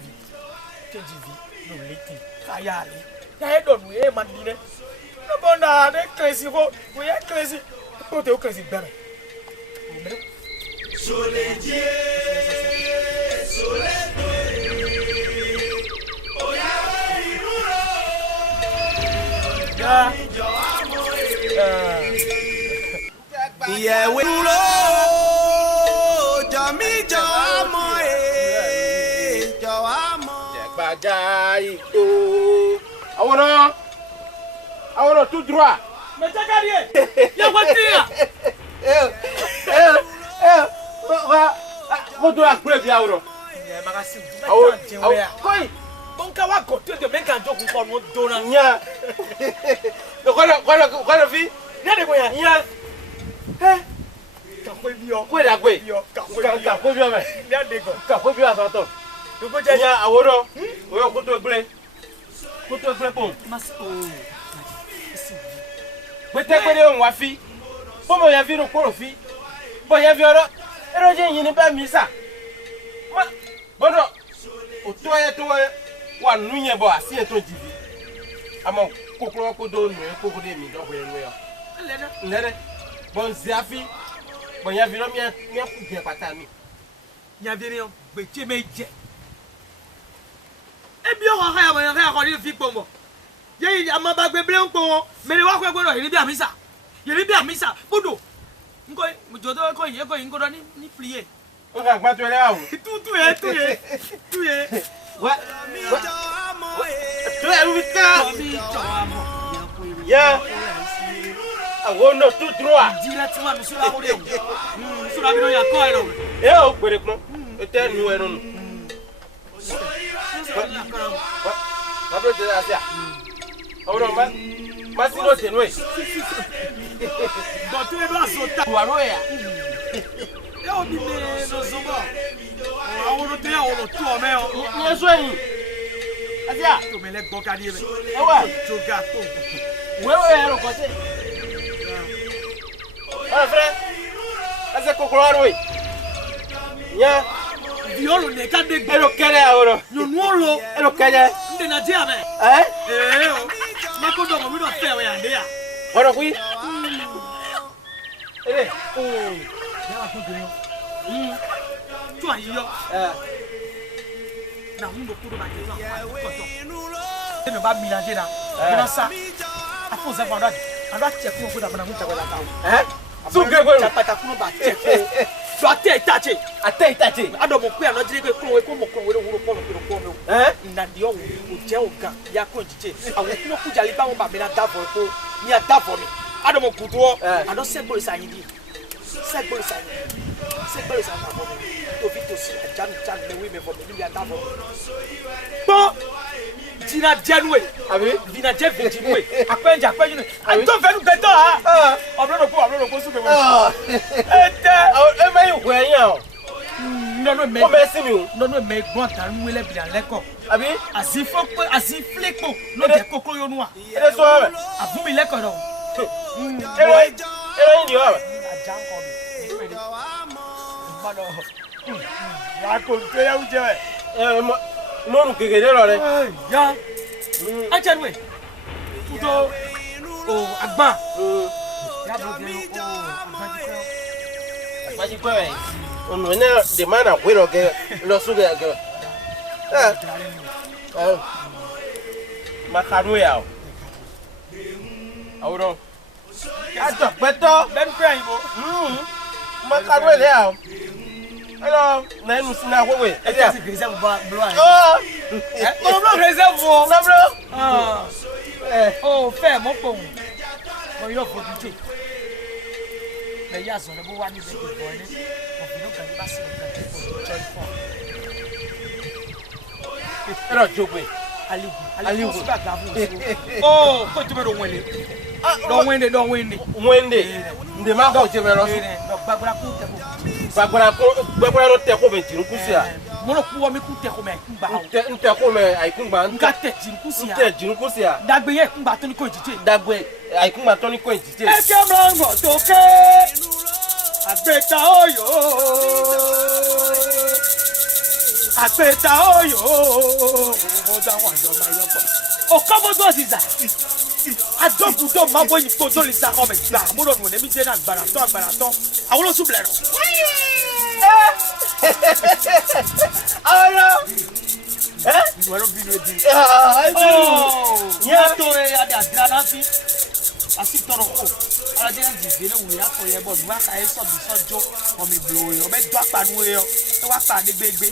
no leti kayale ya do nu e mandine no bonda de crazy ho we ya crazy ko te o crazy bere Soledie oya iruro ya yewe iruro jami jamo Jaito. Aworo tout droit. mais tagarie ya watia Ko do akure bi aworo. ya magasi Koi. bonka wa ko te de menka joku ko no dona Nya. Ko fi. ya de boya Nya. ka ko bi o Ko da gbe. ka Ko bi o me. ya de go Ka ko bi asato. ko je Nya aworo. Oyo ko to gble. Ko to gble pon. mas o Bete pere on wa fi. Bomo ya vi ro ko ro fi. Bo ya vi oro. Ero je yin ni ba mi sa. Ma bodo. O to ye to wa nu yen bo asi e to jivi. Amo kokoro ko do nu e kokoro de mi do bo enu yo. Lele. Bon ziafi. Bon ya vi ro mi ku je pata mi. ya bi ni o gbe che meje ebi o ha ya mo ya ko ni fi pomo ye ama ba gbe ble npo won mere wa ko gbodo yiri bi amisa bodo nko jodo ko ye ko ngodo ni plier O ga gba to le awo. tu ye Wa. To e wi ka. Ya. Awo no tout droit. directement monsieur la ko de monsieur la bi no ya ko ero E o gbere pon. E te nu ero nu. Ba bro de asia. Aworo ma si no te nu e. do tu e do asota Wa ro ya. e o bi me no zomo aworo te aworo tu o me o Ni so yin. Asia. to me le gbo ka di me E wa. to ga to Wewe ero ko se. Ah frère. Ase kokoro ro e. Nya. violo ne ka de gbe Ero kele aworo. yo nu olo Ero kele. nde na dia me o mako do mo mi do fe we ande ya Oro kui. Ere. ya ko de yo tu ayo na hu do ku do ba je so ko to e me ba mi na je na na sa afo za fa anda che ku ko da na hu ta wala ta Su gbe gbe. chapata ku ba che ko so ate itache Ate itache. ado mo pe ana jire ko we ko mo ko we wuro ko no na di o o je o gan ya ko jije awon ku ku jali ba won ba mi na da for ko ni a da for mi ado mo kuto ado segbo sa yin di segbo sa na bo to fi to si jan le wi me for me ya ta bo bo dina jenwe abi dina jeff jinwe apenja penju I don't venu beto ha oblo ko su ke mo ete e me yu kwen yan o no me o me si mi o no me gbon ta nu ele bi an leko abi asiflepo no de koko yo nu a ele so ame abu mi leko do ele ni o ajan ko bi mano ya ko te ya uje mo ru gegede lo re ya ajanwe tudo o agba ya bro de apaji ko e onu ne de mana kwero ge lo su ge ge makaru ya o awuro ato peto ben pe yin bo makaru le ya o hello na enu sina wewe e ti si reserve bro ai oh no reserve o na bro oh fe mo po mo yo fo dije le ya so le bo wa ni be ko ni mo fi no kan ba si kan ko joy for ero jogbe aliwu ba gabu oh ko ti be do wele don wende nde ma ko je be lo so gbagbara lo te ko be tin kusia mo lo ku wo mi ku te ko me ngba o nte ko me aikunba nga te tin kusia nte jin kusia dagbe ye ngba to ni ko jije dagbe aikunba to ni ko jije e ke mo ngo to ke agbeta oyo mo da wa jo ma yo ko o ka mo do siza adogun to ma bo yin to le sa ko me gba mo ro nu ne mi je na agbára ton àwọn lo su blero ara wero bi no di ya to e ya da drana fi asi toro ko ala de nji de le wu ya ko ye bo wa ka e so bi so jo o mi blo yo be do apanu yo e wa pa ni gbegbe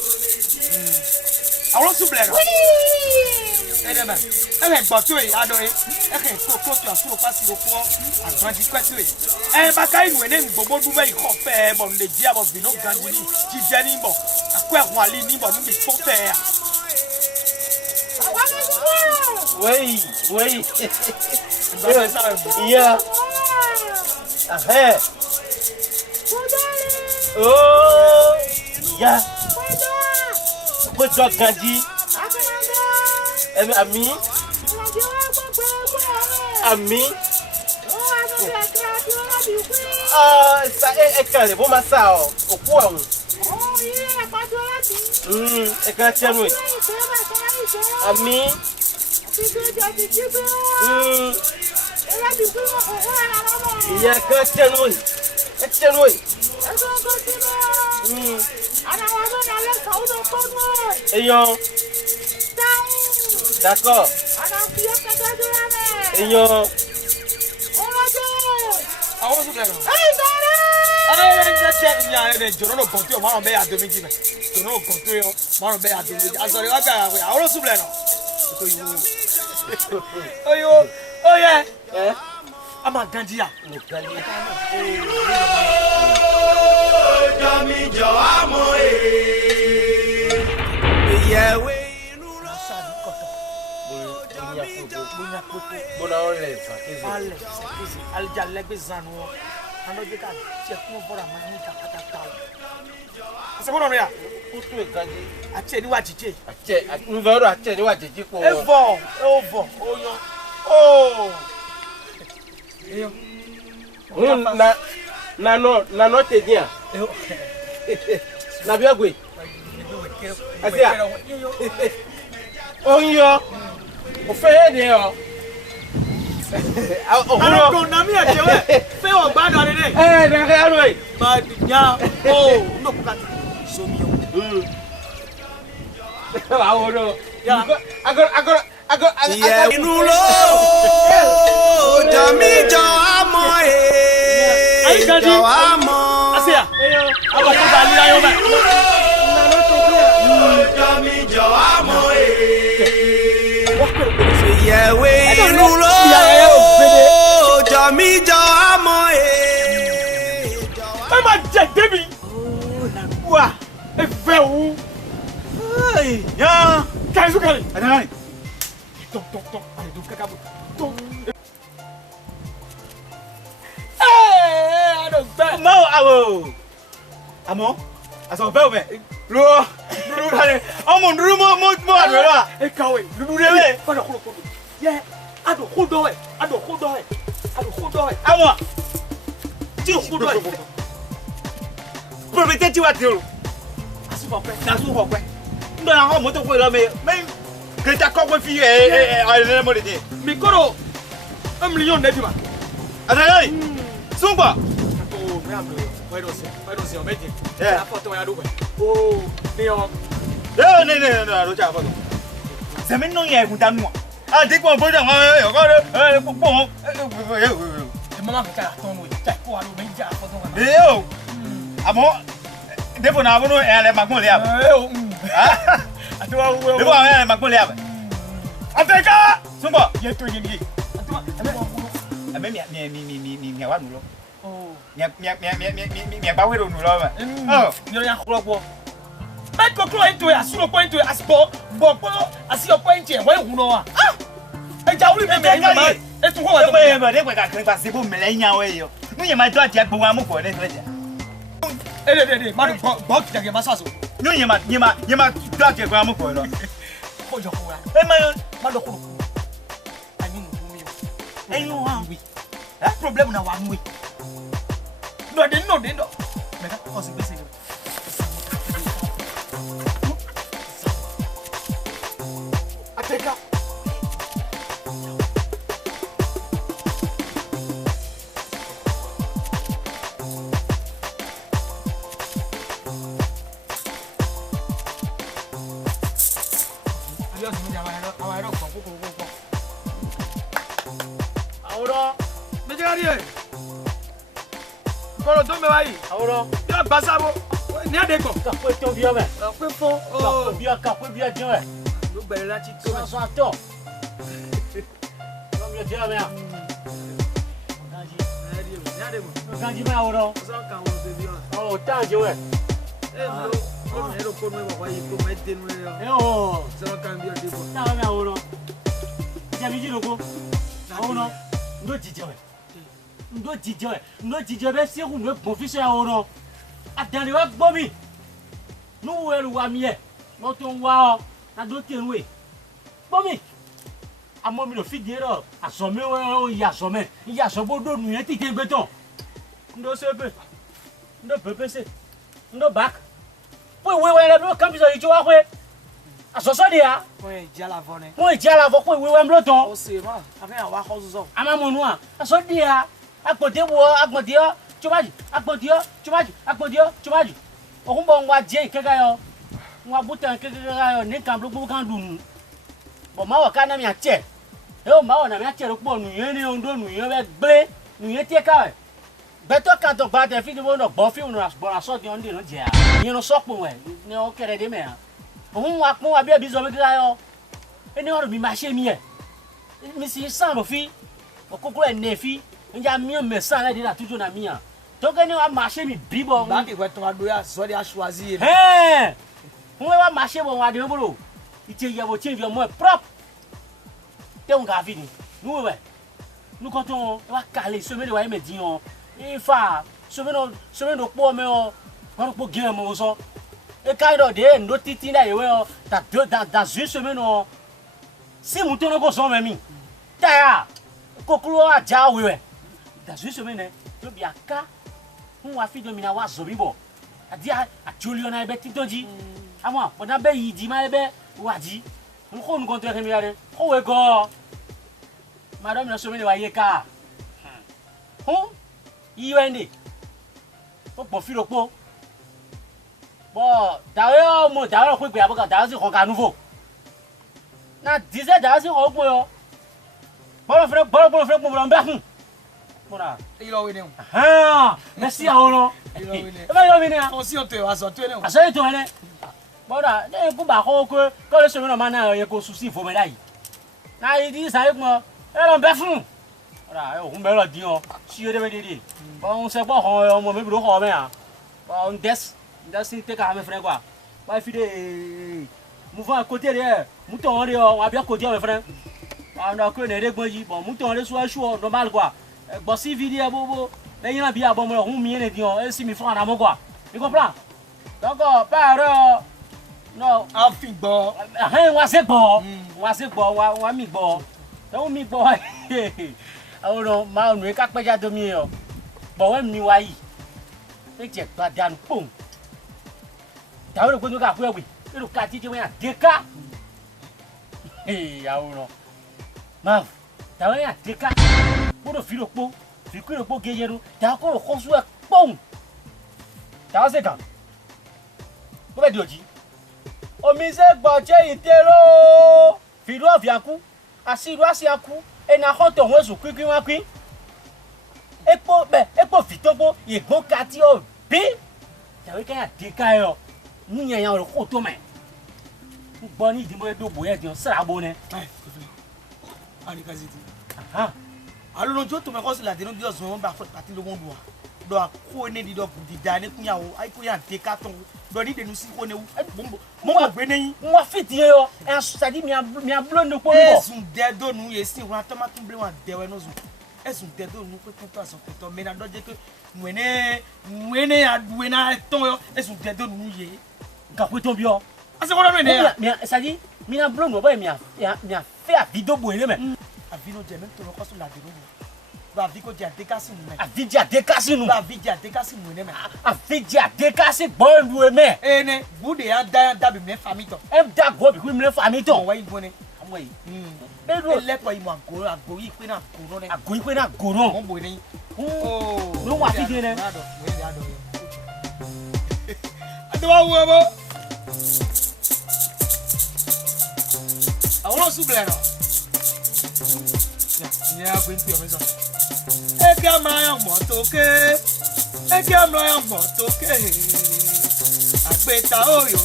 àwọn su blero edema e gbo to e ado e ke ko to asuro pasi ro ko agban di kwetu e ba kai nu ne gbogbo du me ko fe mo le ji abo bi no ganji ni ji je ni mo akwa ehun ali ni mo mi fo fe a wey yeah oh ya ko jo ganji ami sa e kan le bo ma sa o oku awun e kan chenu ami ya kan chenu eyan d'accord eyan àwọn su blero ay na che nya e joro no konti o ma be ya do meji me joro no konti o ma be ya do meji asori wa ga we àwọn su blero ko yu oyo oye ama gandia no gandia Jami jo amo yewe inuro bona ole fa kezi ale alja legbe zanu ando je ka che kun bora ma ni ka kata tawo se bono ya kutu e ganji ache ni wa jije ache nvero ache ni wa jiji po evo oyo oh eyo na no te dia na biagwe asia oyo o fe de o ara ko na mi aje we fe o gbadun re na ka ro e ma nya o no ku ka so mi o aworo ya agora inulo jami jo amo jo amo asia aba ko ba li ayo ba jami jo amo yewe inulo jami jo fait où? Hey, ya. Qu'est-ce que c'est? Attends. Tom. Allez, donc caca. Tom. Eh, donc ben. Mau awo. Amo. Aso be be. Lu dale. Amo nduru mo adwe la. E kawe. Lu dele. Pas de kholo. Yeah. Ado khodo. Amo. Ti khodo. Propriété tu vas dire. Asu pa pe. Na su ho pe. Ndo na ho mo to ko lo me. Me que ta ko ko fi le mo de. Mikoro. 1 million de diba. Attends. Sumba. Oh, me amo. Vai doce, mete. É. A foto vai aduba. Oh, Leon. No, ro cha foto. Se me no ye ku ta nu. Ah, de ko bo da yo ko bo. E mama ka ta ton we. Ta ko alu me ja foto wa. Yo. Amo. De bo na bo no le magbon le aba. Ah. Atuwa wo. De bo le magbon le aba. Ateka. Sumba. Ye to ye ni. Atuwa. Ame mi wa nu lo. Oh. Mi ba we ro nu lo ba. Oh. Yo ya kholo po. Met ko klo into ya, sulo point to aspo. Bo po asi o point e, wo ehun no wa. Ah! E ja uri me me ma. E tu ho wa. De mo de ko ka kan pa se bo me le nya we yo. Nu ye ma do ati agbo wa mu ko le tele. De, ma do bo ki jage ma saso. Nu ye ma do ati agbo wa mu ko lo. Ko jo ko wa. E Ma do kholo. Ani nu mi yo. Enyu ha. Problem na wa nu we. No de no. Me ka ko se gbese ni. Ateka. Adiós, mi llama, ahora, me llegaría. Koro tó me va ahí. Ahora, Ya pasamos. Ni adeko. ka fue ton bien mais. Ka pe fo. Ka fue bien bien ouais. Lo bẹ̀rẹ̀ láti tó. Sans attends. Comme le bien mais. Ni adeko. Quand tu mets ahora, Sọ kan wo se bi o. oh tant je ouais. Lo me lo ko no wa yi ko me denu yo. Eh oh, Sọ kan bi o deko. tant mais ahora. Ya mi jiloko. Ahora, ndo jije ouais. Ndo jije be se ku no bon fi se ahora. Adani wa gbo mi. Nu we lu wa mi e. Mo to wa o. Na do teru e. Gbo mi. Amo mi lo fi die ro. Asome we o ya asome. Ya so bodo nu yen ti ke gbe ton. Ndo sepe. Ndo pepe se. Ndo back. We le no kan bi so yi jo wa kwe. Asoso de ya. Ko e ja la vone. Mo e ja la vo kwe we mlo ton. O se ma. Afi an wa ko so. Ama mo nu a. Aso de ya. Agbode wo agbode yo. Chumaji. Okun bo nwa je keka yo. Nwa butan keka yo ni kan blogbo kan dunu. Bo ma wo kana mi ache. E o ma wo na mi ache ro po nu yen ni ondo nu yen be gbe. Nu yen tie ka. Beto kan to gba te fi ni wo no gbo fi nu asbo aso di onde no je a. Yin no so po we. Ni o kere de me a. Ohun wa pon wa bi ebi zo me keka yo. Eni oro mi ma se mi e. Mi si san bo fi. Okoko e ne fi. Nja mi o me san le de la tuju na mi a. Donc nous va marcher mi bibo. Ba ki ko to adoya so dia choisir. On va marcher bon wa de bolo. Ite ye bo tin vie moi propre. Te on ga fini. Nous ouais. Nous quand on va caler semaine wa me di on. Il fa semaine do po me on. On po game mo so. E kai do de ndo titi na yewe on. Dans une semaine on. Si mouton no go so me mi. Ta ya. Kokuro a ja we. Dans une semaine to bi aka. Wa fi do mi na wa zo bibo adi a julio na ebe tintoji amo o na be yi di ma ebe wa di nko nu kontre mi yare ko we go madam na so mi wa ye ka yi wende o po fi lopo bo dawe mo dawe ko gbe aboka dawe si kon ka nouveau na dize dawe si ko gbo yo bolo fre mo lo mbe Mona. Ilo we ni. Merci ahoro. Ilo we ni. E ba yo mi ni a. O si o te wa so te ni. Aso e to hele. Mona, de ku ba ko le se mi no ma na ye ko susi fo me dai. Na yi di sa mo. E lo be fun. Ora, e o kun be lo di o. Si o de be de. Ba on se po ho mo me bi ro ho me a. Ba on des si te ka me fre kwa. Ouais, fidé. Mouvant à côté derrière. Mouton en dehors, on va bien côté, mes frères. On a connu des bonnes. Bon, mouton en dehors, soit chaud, normal quoi. Bon, si vidéo, bobo. Mais il y a bien, bon, on m'y est dit, et si mes frères en amont quoi. Tu comprends? Donc, par non. Un film bon. On va se bon. On va se bon, on va mi bon. Donc, mi bon. Oh non, ma on est quatre pas déjà dormi. Bon, ouais, mi wai. Et tu pas dans pom. T'as vu le gars pour oui. Le quartier tu vois déca. Eh, ah non. Ma, t'as vu déca. Pour le fil au pot, fil que le pot guerrier, t'as encore le construit pom. T'as vu ça? Comment dire? O mise gboje itero. Filo aviaku. Asiru asiaku. E na hoto wezu kwikwi wakwi. Epo fitopo igbo kati o bi. Tawe kan dika yo. Nunya yan ro to me. Gbo ni dimo do boye di sra bo ne. Ani kaziti. Aha. Alo jo to me ko la de no bi osun ba fot pati lo won do. Do ko ne di do di dani kunya o ai kunya dika ton. Do ni de nu si ko ne wu. Mo gbe neyin. Mo fiti yo. En ça dit mi a blow no ko. Esun de do nu ye si wa tomato ble wa de we no zu. Esun de do nu ko to aso to me na do je ke mwene aduwe na ton yo esun de do nu ye. Ka ko ton bi o. Ase ko do ne ya. Mi ça dit mi na blow no ba mi a fait a vidéo bo ele me. A vino je même to ko so la de no. Ba vi ko je dekasi nu me. A vi a dekasi nu. Ba vi je dekasi mu ne me. A vi a dekasi bon lu me. Ene bude ya da bi me family to. Em da go bi me family to. Wa ibo ne. Amo yi. Bedo lepo yi mo agoro yi pe na agoro ne. Agoro pe na agoro. Mo bo ne. Oh. No wa fi de ne. Ado wa wo bo. Àwọn su ble no. Ya go nti o me so. E ki amra yan mo to ke. E ki amra yan mo to ke. Agbeta oyo.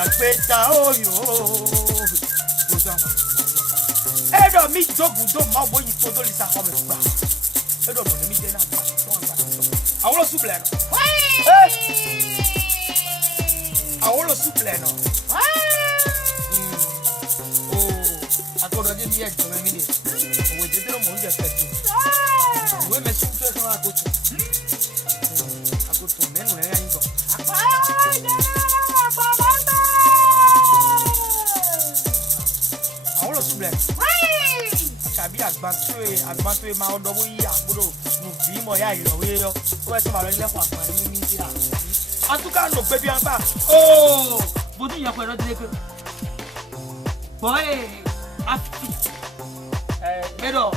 Agbeta oyo. Edo mi jogun do ma bo yin to do li sa ko me gba. Edo mo ni mi je na gba to gba. Àwọn lo su ble no. Àwọn lo su ble no. Agora de dia de me de. O de ter um monte de efeito. O me su to so agoto. Agoto nenu ne yan go. Àwọn lo su ble. Kabi agbanto e ma odo bo yi agboro nu bi mo ya iro we yo. O se ma lo ile kwa pa ni mi ti ra. Atuka no pe bi an pa. Oh, bodu ya ko ro de ke. Boy, pero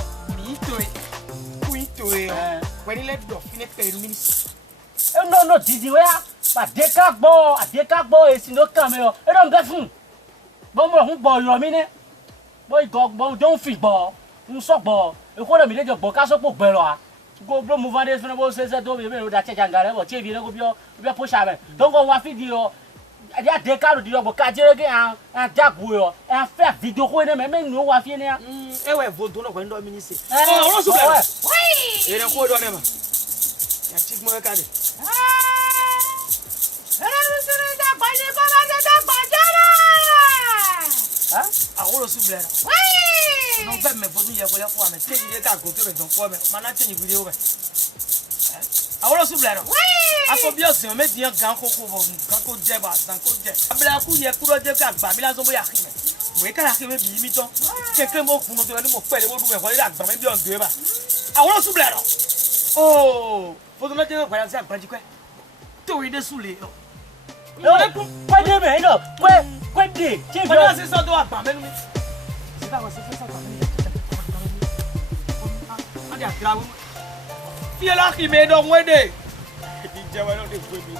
muito when he left the finish per minutes. No didi we ba deka gbo esi no kan me o. E don ga fun. Bo mo hun gbo yo mi ni. Bo igo gbo don fi gbo. Un so gbo. E ko le mi le jo gbo ka so po gbe lo a. Go blo move on this when we say do me da che jangare bo che vi ne go bi push ave. Don go wa video. Dia deka lo di yo ka jere ke an dagbo yo. En fe video ko ne me nu wa fi ne a. E we vodo no kwendo mi ni se. Oh, so bla. E re ko do ne ma. Ya chick mo ka de. Ahora su blera. No ve me vodo ya ko ya ko me. Te ni ka go to be don ko me. Mana che ni video be. Ahora su blera. Ako bi osin me diyan gan ko je ba dan ko je. Abla ku ye kuro je ka gba mi la so bo ya ki me. We ka la ki me bi mi ton. Keke mo fun to ni mo pele mo du me ko le agba me bi on de ba. Ahora su blera. Oh, fodo na je ko ya si agba ji kwe. To ide su le yo. Kwa de me no. Kwa de. Che bi. Wọ́n ṣe sọ́dọ̀ àgbà mẹ́nu mi. Ṣé káwọn ṣe fẹ́ sọ́dọ̀ àgbà mẹ́nu? Wọ́n di àkìlá wọ́n. Fi ẹlá kì mí ẹ̀dọ̀ wọ́n dé. Ìjẹ́ wọn náà lè gbé mi.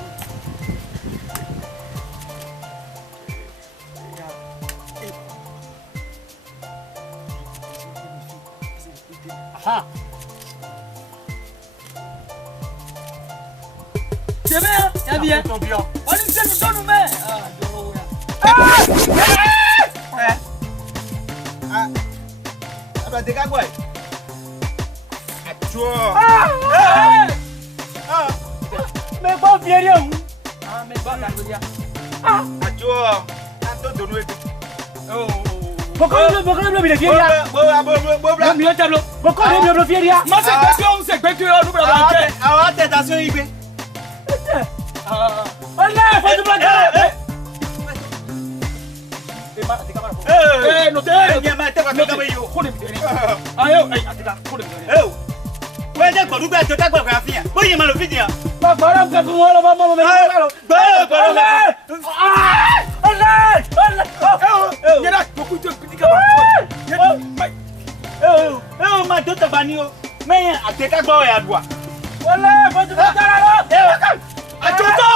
Jẹ́bẹ́ yà bí yẹ. Wọ́n ní sẹ́mi tọ́nu mẹ́. Apa deka boy? Aduh. Me bo fiere o. mais pas la gloria. Ah, ajo. Ato donu e. Oh. Bokole bleu bile fieria. Bo. Mi o tablo. Bokole bleu fieria. Ma c'est que tu nous bra ba. Ah, tentation ibe. Olé, faut du blanc. No te. Ma te va to yo. Khode mi dere. Ayo, ay atika khode mi dere. Wọ́n jẹ́ gbọ̀dú gbà tó dágbà gbà fìyà bóyá ìmọ̀ ló fi dìyà. Bàbá mi kún wọn lọ bá mọ́ mi. Gbọ́dọ̀. Ọlẹ́. Yẹ́nà kókó tó kìdí kaba. Máa tó tọ̀gbà ní o mẹ́yìn àtẹ́kágbọ́ ẹ̀ àdùà. Ọlẹ́ fojú bá dára lọ. Àjọtọ̀.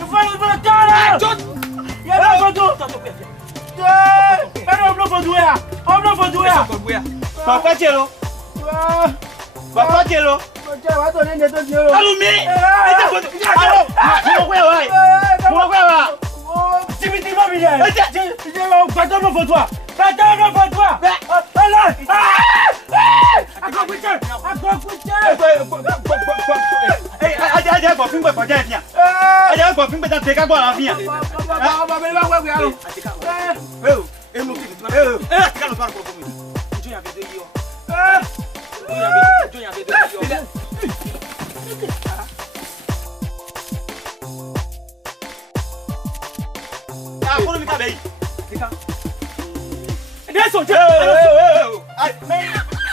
Ìfọ̀lùfọ̀lù tọ́ra. Yẹ́nà fojú. Bẹ́ẹ̀ni ọ̀bùnú fojú ẹ̀. Ọ̀bùnú fojú ẹ̀. Bàbá jẹ́ lo. Bàbá jẹ́ lo. Alumi! Ẹ jẹ́ fojú. Mo wẹ́ wa yìí. Mo wẹ́ wa. Jìbìtì mọ́ mi yẹ. Ìjẹ́ lọ gbàtọ́ mọ́ fojú wa. Gbàtọ́ mọ́ fojú wa. Ọlẹ́. Akọ̀kùnjẹ́. Ajá gbọ̀ fún gbẹ̀fọ̀ jẹ́ ìfìyà. Ajá gbọ̀ fún gbẹ̀ta tẹ̀kágbọ́ àwọn fìyà. Ọmọ mi bá wẹ̀ wẹ̀ àrùn. Àtìká ló bá rọ̀ fún mi. Ìjọ yà fi dé yí ọ. Kúrò mi kábẹ̀ yìí. Ẹ̀dẹ́sọ̀ jẹ́.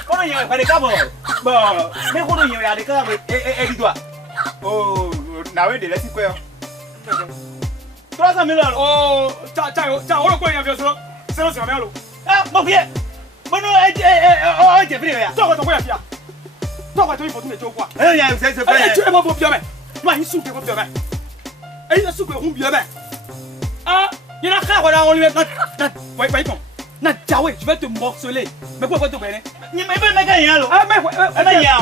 Kúrò yẹn ìpàdé kábọ̀. Ní kúrò yẹn ìyàdé kábọ̀ ẹ̀dìdùà. Nàwé dè lẹ́sí pé ọ. 300 millions. Oh, ta oro ko yan fi so. Se lo se ma lo. Mo fi ẹ. Mo ní ẹ jẹ fún ìrẹ̀yà. Tọ́kọ̀ tó kó yà fi à. Tọ́kọ̀ tó yìí fọ̀tún lè jó kó à. Ẹ yẹn ṣe fẹ́ yẹn. Ẹ tí ẹ mọ bọ bíọ́ mẹ́. Má yín sùn kẹ́ bọ bíọ́ mẹ́. Ẹ yín sùn kẹ́ hún bíọ́ mẹ́. Ah, yín náà ká wọlé àwọn olùwẹ̀ náà wáyé kàn. Na jawe, je vais te morceler. Mais pourquoi tu bene? Ni me be mega yan lo. Ah mais yan.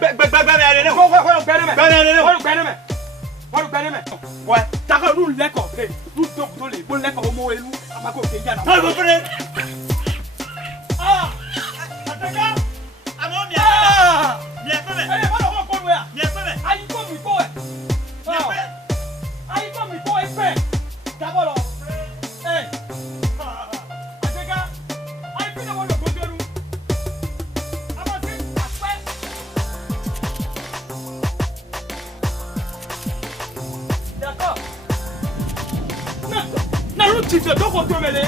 Gbẹgbẹgbẹ ale ne. Ouais, ta ko lu le ko. Lu to to le, bo le ko mo elu, amako ke ya na. Ha bo pere. Ah! Ataka. Amo mi a. Mi a peme. Eh, ba lo ko ya. Mi a peme. Ayi ko mi ko e. Ayi ko mi ko e pe. Ta bo lo. Eh. Tu te dois contrôler.